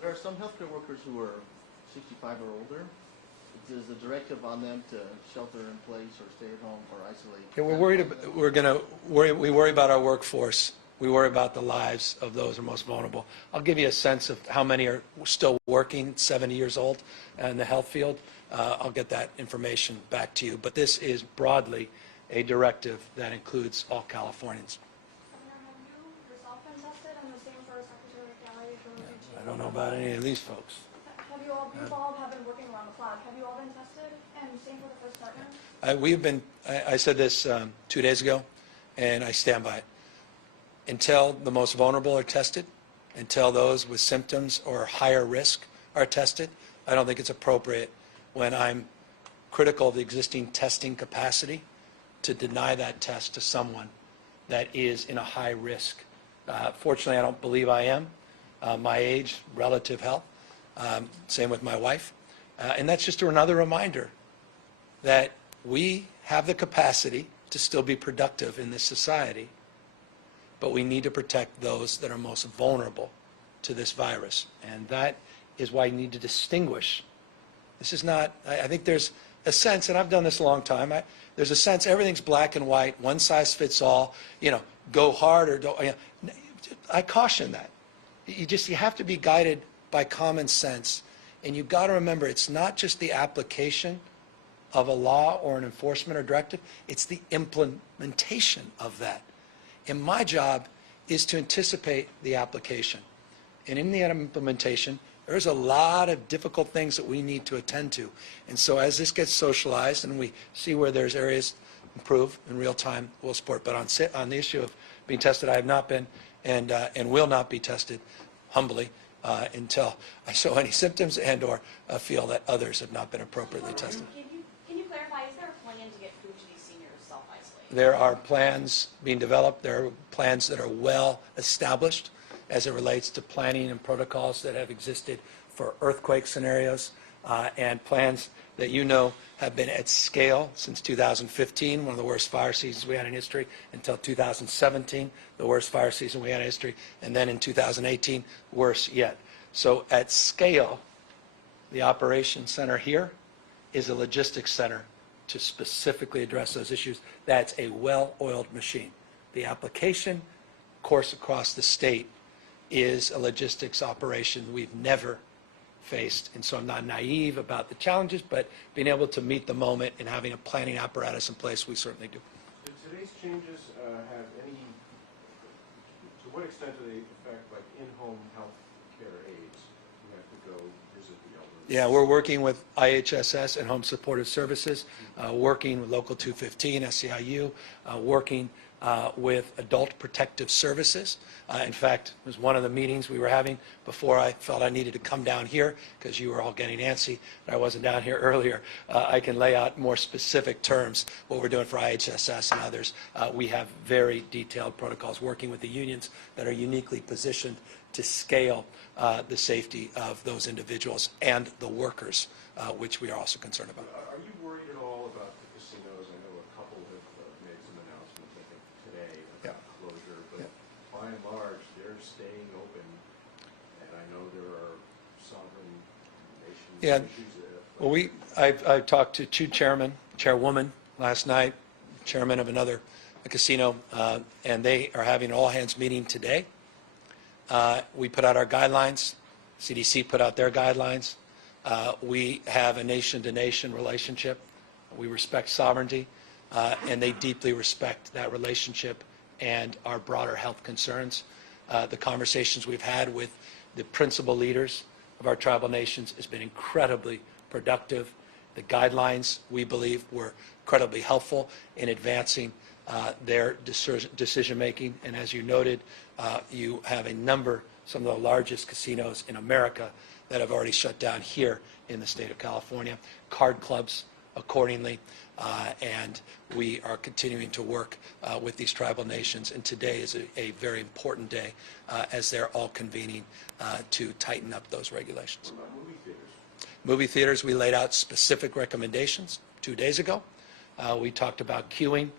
There are some healthcare workers who are 65 or older. Is the directive on them to shelter in place or stay at home or isolate? Yeah, we worry about our workforce. We worry about the lives of those who are most vulnerable. I'll give you a sense of how many are still working, 70 years old, in the health field. I'll get that information back to you. But this is broadly a directive that includes all Californians. Governor, have you yourself been tested, and the same for Secretary Galley? I don't know about any of these folks. You've all have been working around the clock. Have you all been tested? And same for the first partner? I said this 2 days ago, and I stand by it. Until the most vulnerable are tested until those with symptoms or higher risk are tested. I don't think it's appropriate when I'm critical of the existing testing capacity to deny that test to someone that is in a high risk. Fortunately, I don't believe I am. My age, relative health, same with my wife. And that's just another reminder that we have the capacity to still be productive in this society, but we need to protect those that are most vulnerable to this virus. And that is why you need to distinguish. This is not, I think there's a sense, and I've done this a long time, there's a sense everything's black and white, one size fits all, go hard or don't. I caution that. You have to be guided by common sense. And you've got to remember, it's not just the application of a law or an enforcement or directive, it's the implementation of that. And my job is to anticipate the application. And in the implementation, there's a lot of difficult things that we need to attend to. And so as this gets socialized and we see where there's areas to improve in real time, we'll support. But on the issue of being tested, I have not been and will not be tested, humbly, until I show any symptoms and or feel that others have not been appropriately tested. Can you clarify, is there a plan to get food to these seniors self-isolating? There are plans being developed. There are plans that are well established as it relates to planning and protocols that have existed for earthquake scenarios, and plans that have been at scale since 2015, one of the worst fire seasons we had in history, until 2017, the worst fire season we had in history, and then in 2018, worse yet. So at scale, the operations center here is a logistics center to specifically address those issues. That's a well-oiled machine. The application course across the state is a logistics operation we've never faced. And so I'm not naive about the challenges, but being able to meet the moment and having a planning apparatus in place, we certainly do. Do today's changes have any, to what extent do they affect like in-home health care aides who have to go visit the elderly? Yeah, we're working with IHSS and Home Supportive Services, working with Local 215, SEIU, working with Adult Protective Services. In fact, it was one of the meetings we were having before I felt I needed to come down here because you were all getting antsy and I wasn't down here earlier. I can lay out more specific terms what we're doing for IHSS and others. We have very detailed protocols working with the unions that are uniquely positioned to scale the safety of those individuals and the workers, which we are also concerned about. Are you worried at all about the casinos? I know a couple have made some announcements, I think, today about closure, but by and large, they're staying open, and I know there are sovereign nations issues there. Well, I talked to two chairwoman last night, chairman of another casino, and they are having an all-hands meeting today. We put out our guidelines. CDC put out their guidelines. We have a nation-to-nation relationship. We respect sovereignty, and they deeply respect that relationship and our broader health concerns. The conversations we've had with the principal leaders of our tribal nations has been incredibly productive. The guidelines, we believe, were incredibly helpful in advancing their decision-making. And as you noted, you have a number, some of the largest casinos in America that have already shut down here in the state of California, card clubs accordingly, and we are continuing to work with these tribal nations. And today is a very important day as they're all convening to tighten up those regulations. What about movie theaters? Movie theaters, we laid out specific recommendations 2 days ago. We talked about queuing.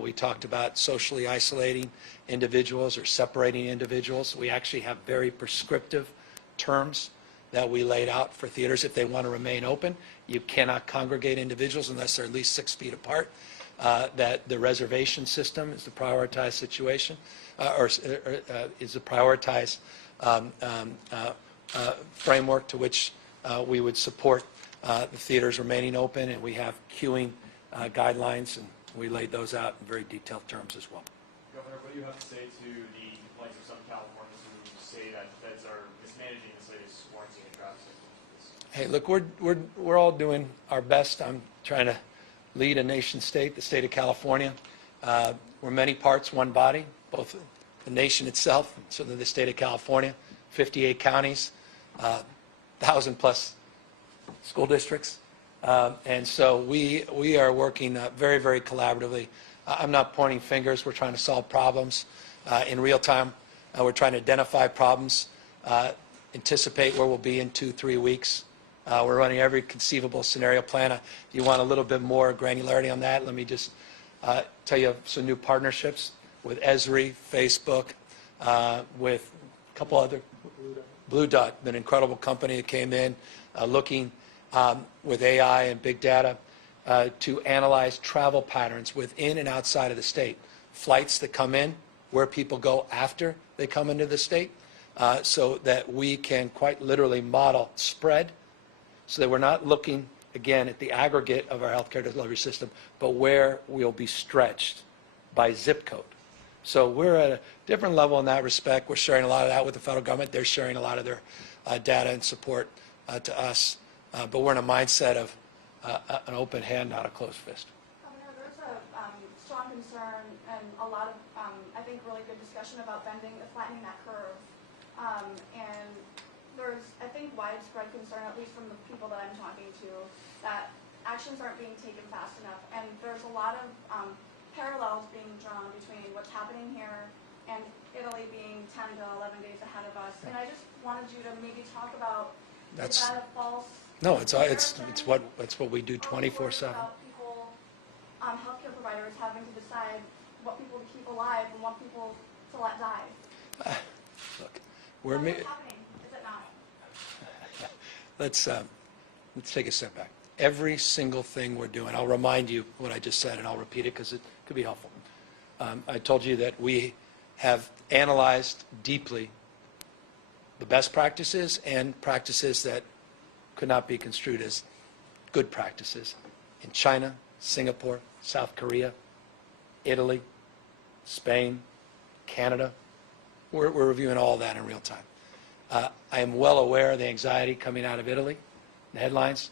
We talked about socially isolating individuals or separating individuals. We actually have very prescriptive terms that we laid out for theaters if they want to remain open. You cannot congregate individuals unless they're at least 6 feet apart. That the reservation system is the prioritized situation, is the prioritized framework to which we would support the theaters remaining open, and we have queuing guidelines, and we laid those out in very detailed terms as well. Governor, what do you have to say to the complaints of some Californians who say that feds are mismanaging this latest quarantine and travel cycle? Hey, look, we're all doing our best. I'm trying to lead a nation state, the state of California. We're many parts, one body, both the nation itself and certainly the state of California. 58 counties, 1,000+ school districts. And so we are working very, very collaboratively. I'm not pointing fingers. We're trying to solve problems in real time. We're trying to identify problems, anticipate where we'll be in 2-3 weeks. We're running every conceivable scenario plan. If you want a little bit more granularity on that, let me just tell you some new partnerships with Esri, Facebook, with a couple other, Blue Dot, an incredible company that came in looking with AI and big data to analyze travel patterns within and outside of the state. Flights that come in, where people go after they come into the state, so that we can quite literally model spread, so that we're not looking, again, at the aggregate of our healthcare delivery system, but where we'll be stretched by zip code. So we're at a different level in that respect. We're sharing a lot of that with the federal government. They're sharing a lot of their data and support to us. But we're in a mindset of an open hand, not a closed fist. Governor, there's a strong concern and a lot of, I think, really good discussion about flattening that curve. And there's, I think, widespread concern, at least from the people that I'm talking to, that actions aren't being taken fast enough. And there's a lot of parallels being drawn between what's happening here and Italy being 10 to 11 days ahead of us. And I just wanted you to maybe talk about, is that a false No, it's what we do 24/7. about people, healthcare providers having to decide what people to keep alive and what people to let die. Look, What's happening? Is it not? let's take a step back. Every single thing we're doing, I'll remind you what I just said, and I'll repeat it because it could be helpful. I told you that we have analyzed deeply the best practices and practices that could not be construed as good practices in China, Singapore, South Korea, Italy, Spain, Canada. We're reviewing all that in real time. I am well aware of the anxiety coming out of Italy, the headlines.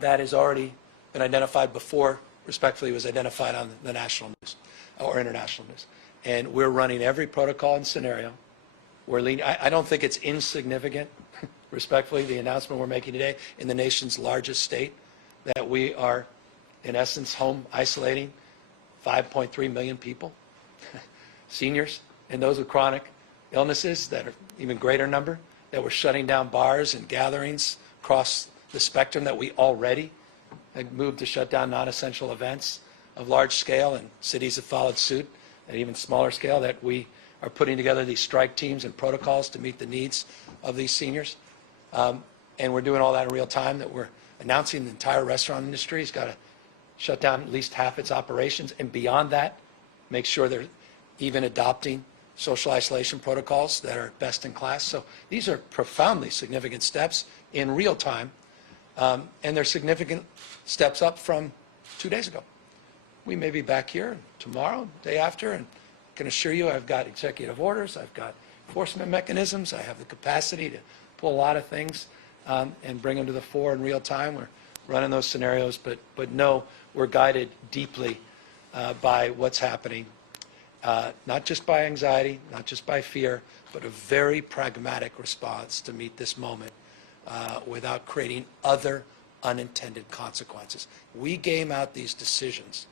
That has already been identified before, respectfully, was identified on the national news or international news. And we're running every protocol and scenario. I don't think it's insignificant, respectfully, the announcement we're making today in the nation's largest state, that we are, in essence, home isolating 5.3 million people, seniors, and those with chronic illnesses that are even greater number, that we're shutting down bars and gatherings across the spectrum, that we already had moved to shut down non-essential events of large scale, and cities have followed suit at even smaller scale, that we are putting together these strike teams and protocols to meet the needs of these seniors. And we're doing all that in real time, that we're announcing the entire restaurant industry has got to shut down at least half its operations, and beyond that, make sure they're even adopting social isolation protocols that are best in class. So these are profoundly significant steps in real time, and they're significant steps up from 2 days ago. We may be back here tomorrow, day after, and I can assure you I've got executive orders, I've got enforcement mechanisms, I have the capacity to pull a lot of things and bring them to the fore in real time. We're running those scenarios, but no, we're guided deeply by what's happening, not just by anxiety, not just by fear, but a very pragmatic response to meet this moment without creating other unintended consequences. We game out these decisions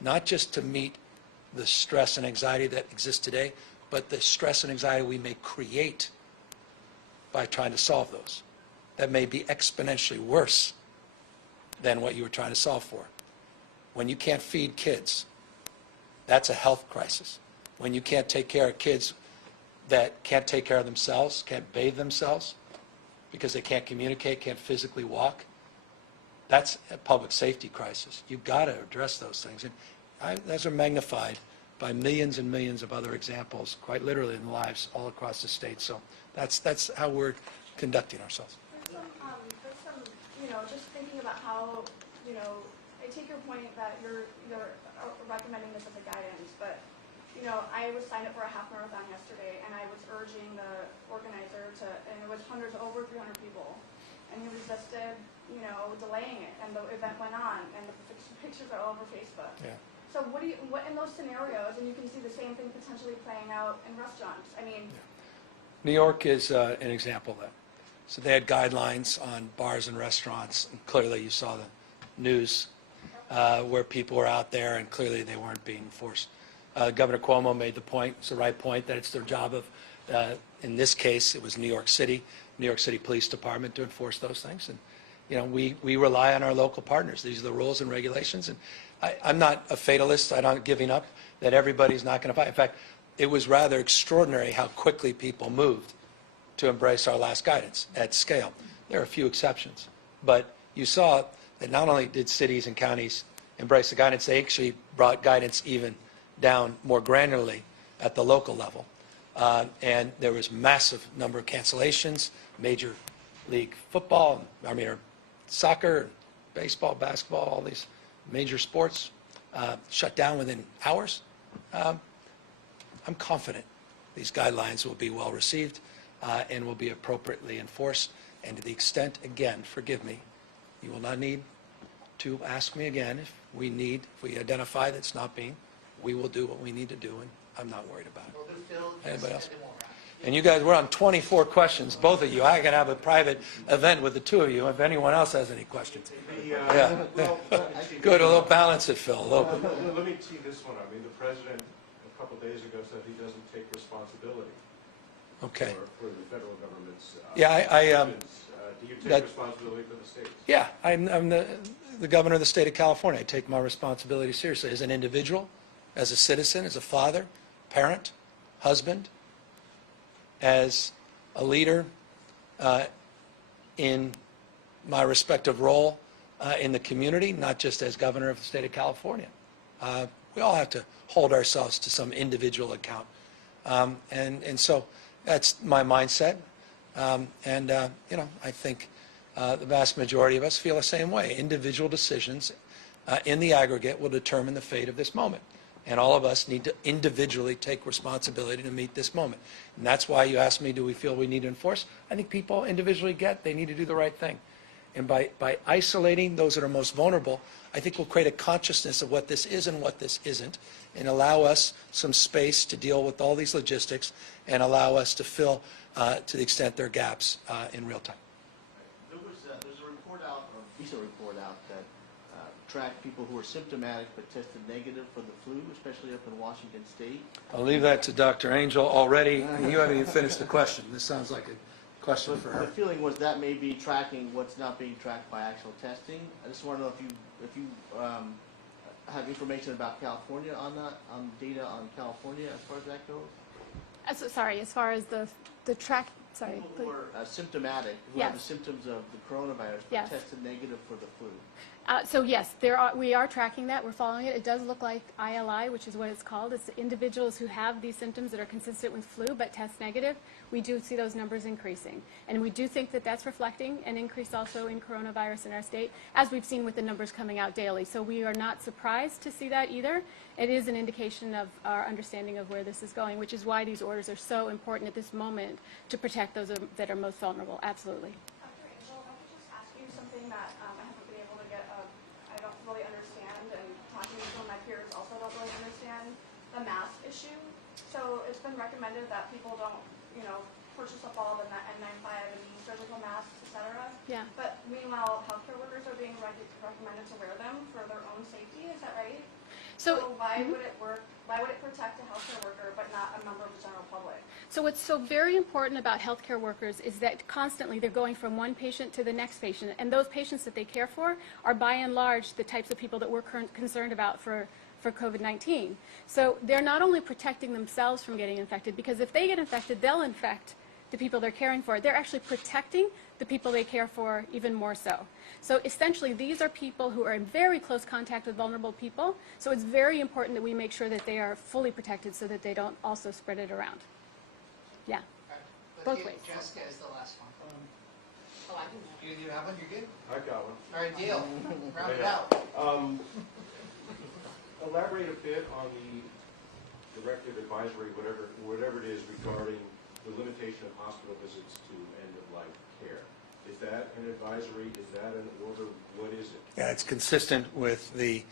not just to meet the stress and anxiety that exists today, but the stress and anxiety we may create by trying to solve those. That may be exponentially worse than what you were trying to solve for. When you can't feed kids, that's a health crisis. When you can't take care of kids that can't take care of themselves, can't bathe themselves, because they can't communicate, can't physically walk, that's a public safety crisis. You've got to address those things. And those are magnified by millions and millions of other examples, quite literally in lives all across the state. So that's how we're conducting ourselves. There's some, just thinking about how, I take your point that you're recommending this as a guidance, but, I was signed up for a half marathon yesterday, and I was urging the organizer and it was over 300 people, and he resisted, delaying it, and the event went on, and the pictures are all over Facebook. Yeah. So what in those scenarios, and you can see the same thing potentially playing out in restaurants, New York is an example of that. So they had guidelines on bars and restaurants, and clearly you saw the news where people were out there, and clearly they weren't being enforced. Governor Cuomo made the point, it's the right point, that it's their job of, in this case, it was New York City Police Department to enforce those things. And, you know, we rely on our local partners. These are the rules and regulations. And I'm not a fatalist. I'm not giving up that everybody's not going to fight. In fact, it was rather extraordinary how quickly people moved to embrace our last guidance at scale. There are a few exceptions. But you saw that not only did cities and counties embrace the guidance, they actually brought guidance even down more granularly at the local level. And there was massive number of cancellations, Major League Football, or soccer, baseball, basketball, all these major sports shut down within hours. I'm confident these guidelines will be well received and will be appropriately enforced. And to the extent, again, forgive me, you will not need to ask me again if we identify that it's not being, we will do what we need to do, and I'm not worried about it. We'll do Phil, Anybody else? and then we'll wrap. And you guys, we're on 24 questions, both of you. I can have a private event with the two of you if anyone else has any questions. Yeah. Good, a little balance it, Phil. A little bit. Let me tee this one up. I mean, the president a couple of days ago said he doesn't take responsibility Okay. for the federal government's Yeah, actions. Do you take that- responsibility for the states? Yeah, I'm the governor of the state of California. I take my responsibility seriously as an individual, as a citizen, as a father, parent, husband, as a leader in my respective role in the community, not just as governor of the state of California. We all have to hold ourselves to some individual account. And so that's my mindset. You know, I think the vast majority of us feel the same way. Individual decisions in the aggregate will determine the fate of this moment. And all of us need to individually take responsibility to meet this moment. And that's why you asked me, do we feel we need to enforce? I think people individually get they need to do the right thing. And by isolating those that are most vulnerable, I think we'll create a consciousness of what this is and what this isn't, and allow us some space to deal with all these logistics and allow us to fill, to the extent there are gaps, in real time. There's a report out, or a recent report out, that tracked people who were symptomatic but tested negative for the flu, especially up in Washington State. I'll leave that to Dr. Angel already. You haven't even finished the question. This sounds like a question for The her. feeling was that may be tracking what's not being tracked by actual testing. I just want to know if you have information about California on that, on data on California as far as that goes. Sorry, as far as the track, sorry. People who are symptomatic, who have the Yes. symptoms of the coronavirus, but Yes. tested negative for the flu. So yes, we are tracking that. We're following it. It does look like ILI, which is what it's called. It's the individuals who have these symptoms that are consistent with flu but test negative. We do see those numbers increasing. And we do think that that's reflecting an increase also in coronavirus in our state, as we've seen with the numbers coming out daily. So we are not surprised to see that either. It is an indication of our understanding of where this is going, which is why these orders are so important at this moment to protect those that are most vulnerable. Absolutely. Dr. Angel, if I could just ask you something that I haven't been able to get, I don't really understand, and talking to some of my peers also don't really understand the mask issue. So it's been recommended that people don't, purchase up all the N95 and surgical masks, et cetera. Yeah. But meanwhile, healthcare workers are being recommended to wear them for their own safety. Is that right? So why would it work? Why would it protect a healthcare worker but not a member of the general public? So what's so very important about healthcare workers is that constantly they're going from one patient to the next patient, and those patients that they care for are by and large the types of people that we're concerned about for COVID-19. So they're not only protecting themselves from getting infected, because if they get infected, they'll infect the people they're caring for. They're actually protecting the people they care for even more so. So essentially, these are people who are in very close contact with vulnerable people. So it's very important that we make sure that they are fully protected so that they don't also spread it around. Yeah. Both ways. Jessica is the last one. Oh, I do know. You have one? You're good? I got one. All right, deal. Round it Yeah. out. Elaborate a bit on the directive advisory, whatever it is, regarding the limitation of hospital visits to end-of-life care. Is that an advisory? Is that an order? What is it? Yeah, it's consistent with the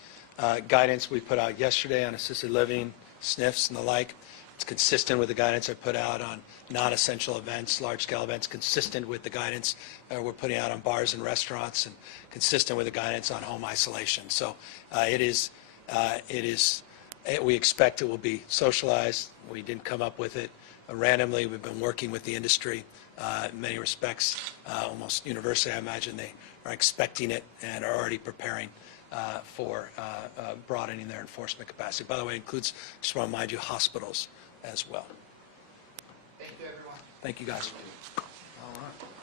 guidance we put out yesterday on assisted living, SNFs and the like. It's consistent with the guidance I put out on non-essential events, large-scale events, consistent with the guidance we're putting out on bars and restaurants, and consistent with the guidance on home isolation. So we expect it will be socialized. We didn't come up with it randomly. We've been working with the industry in many respects, almost universally. I imagine they are expecting it and are already preparing for broadening their enforcement capacity. By the way, it includes, just want to remind you, hospitals as well. Thank you, everyone. Thank you, guys. All right.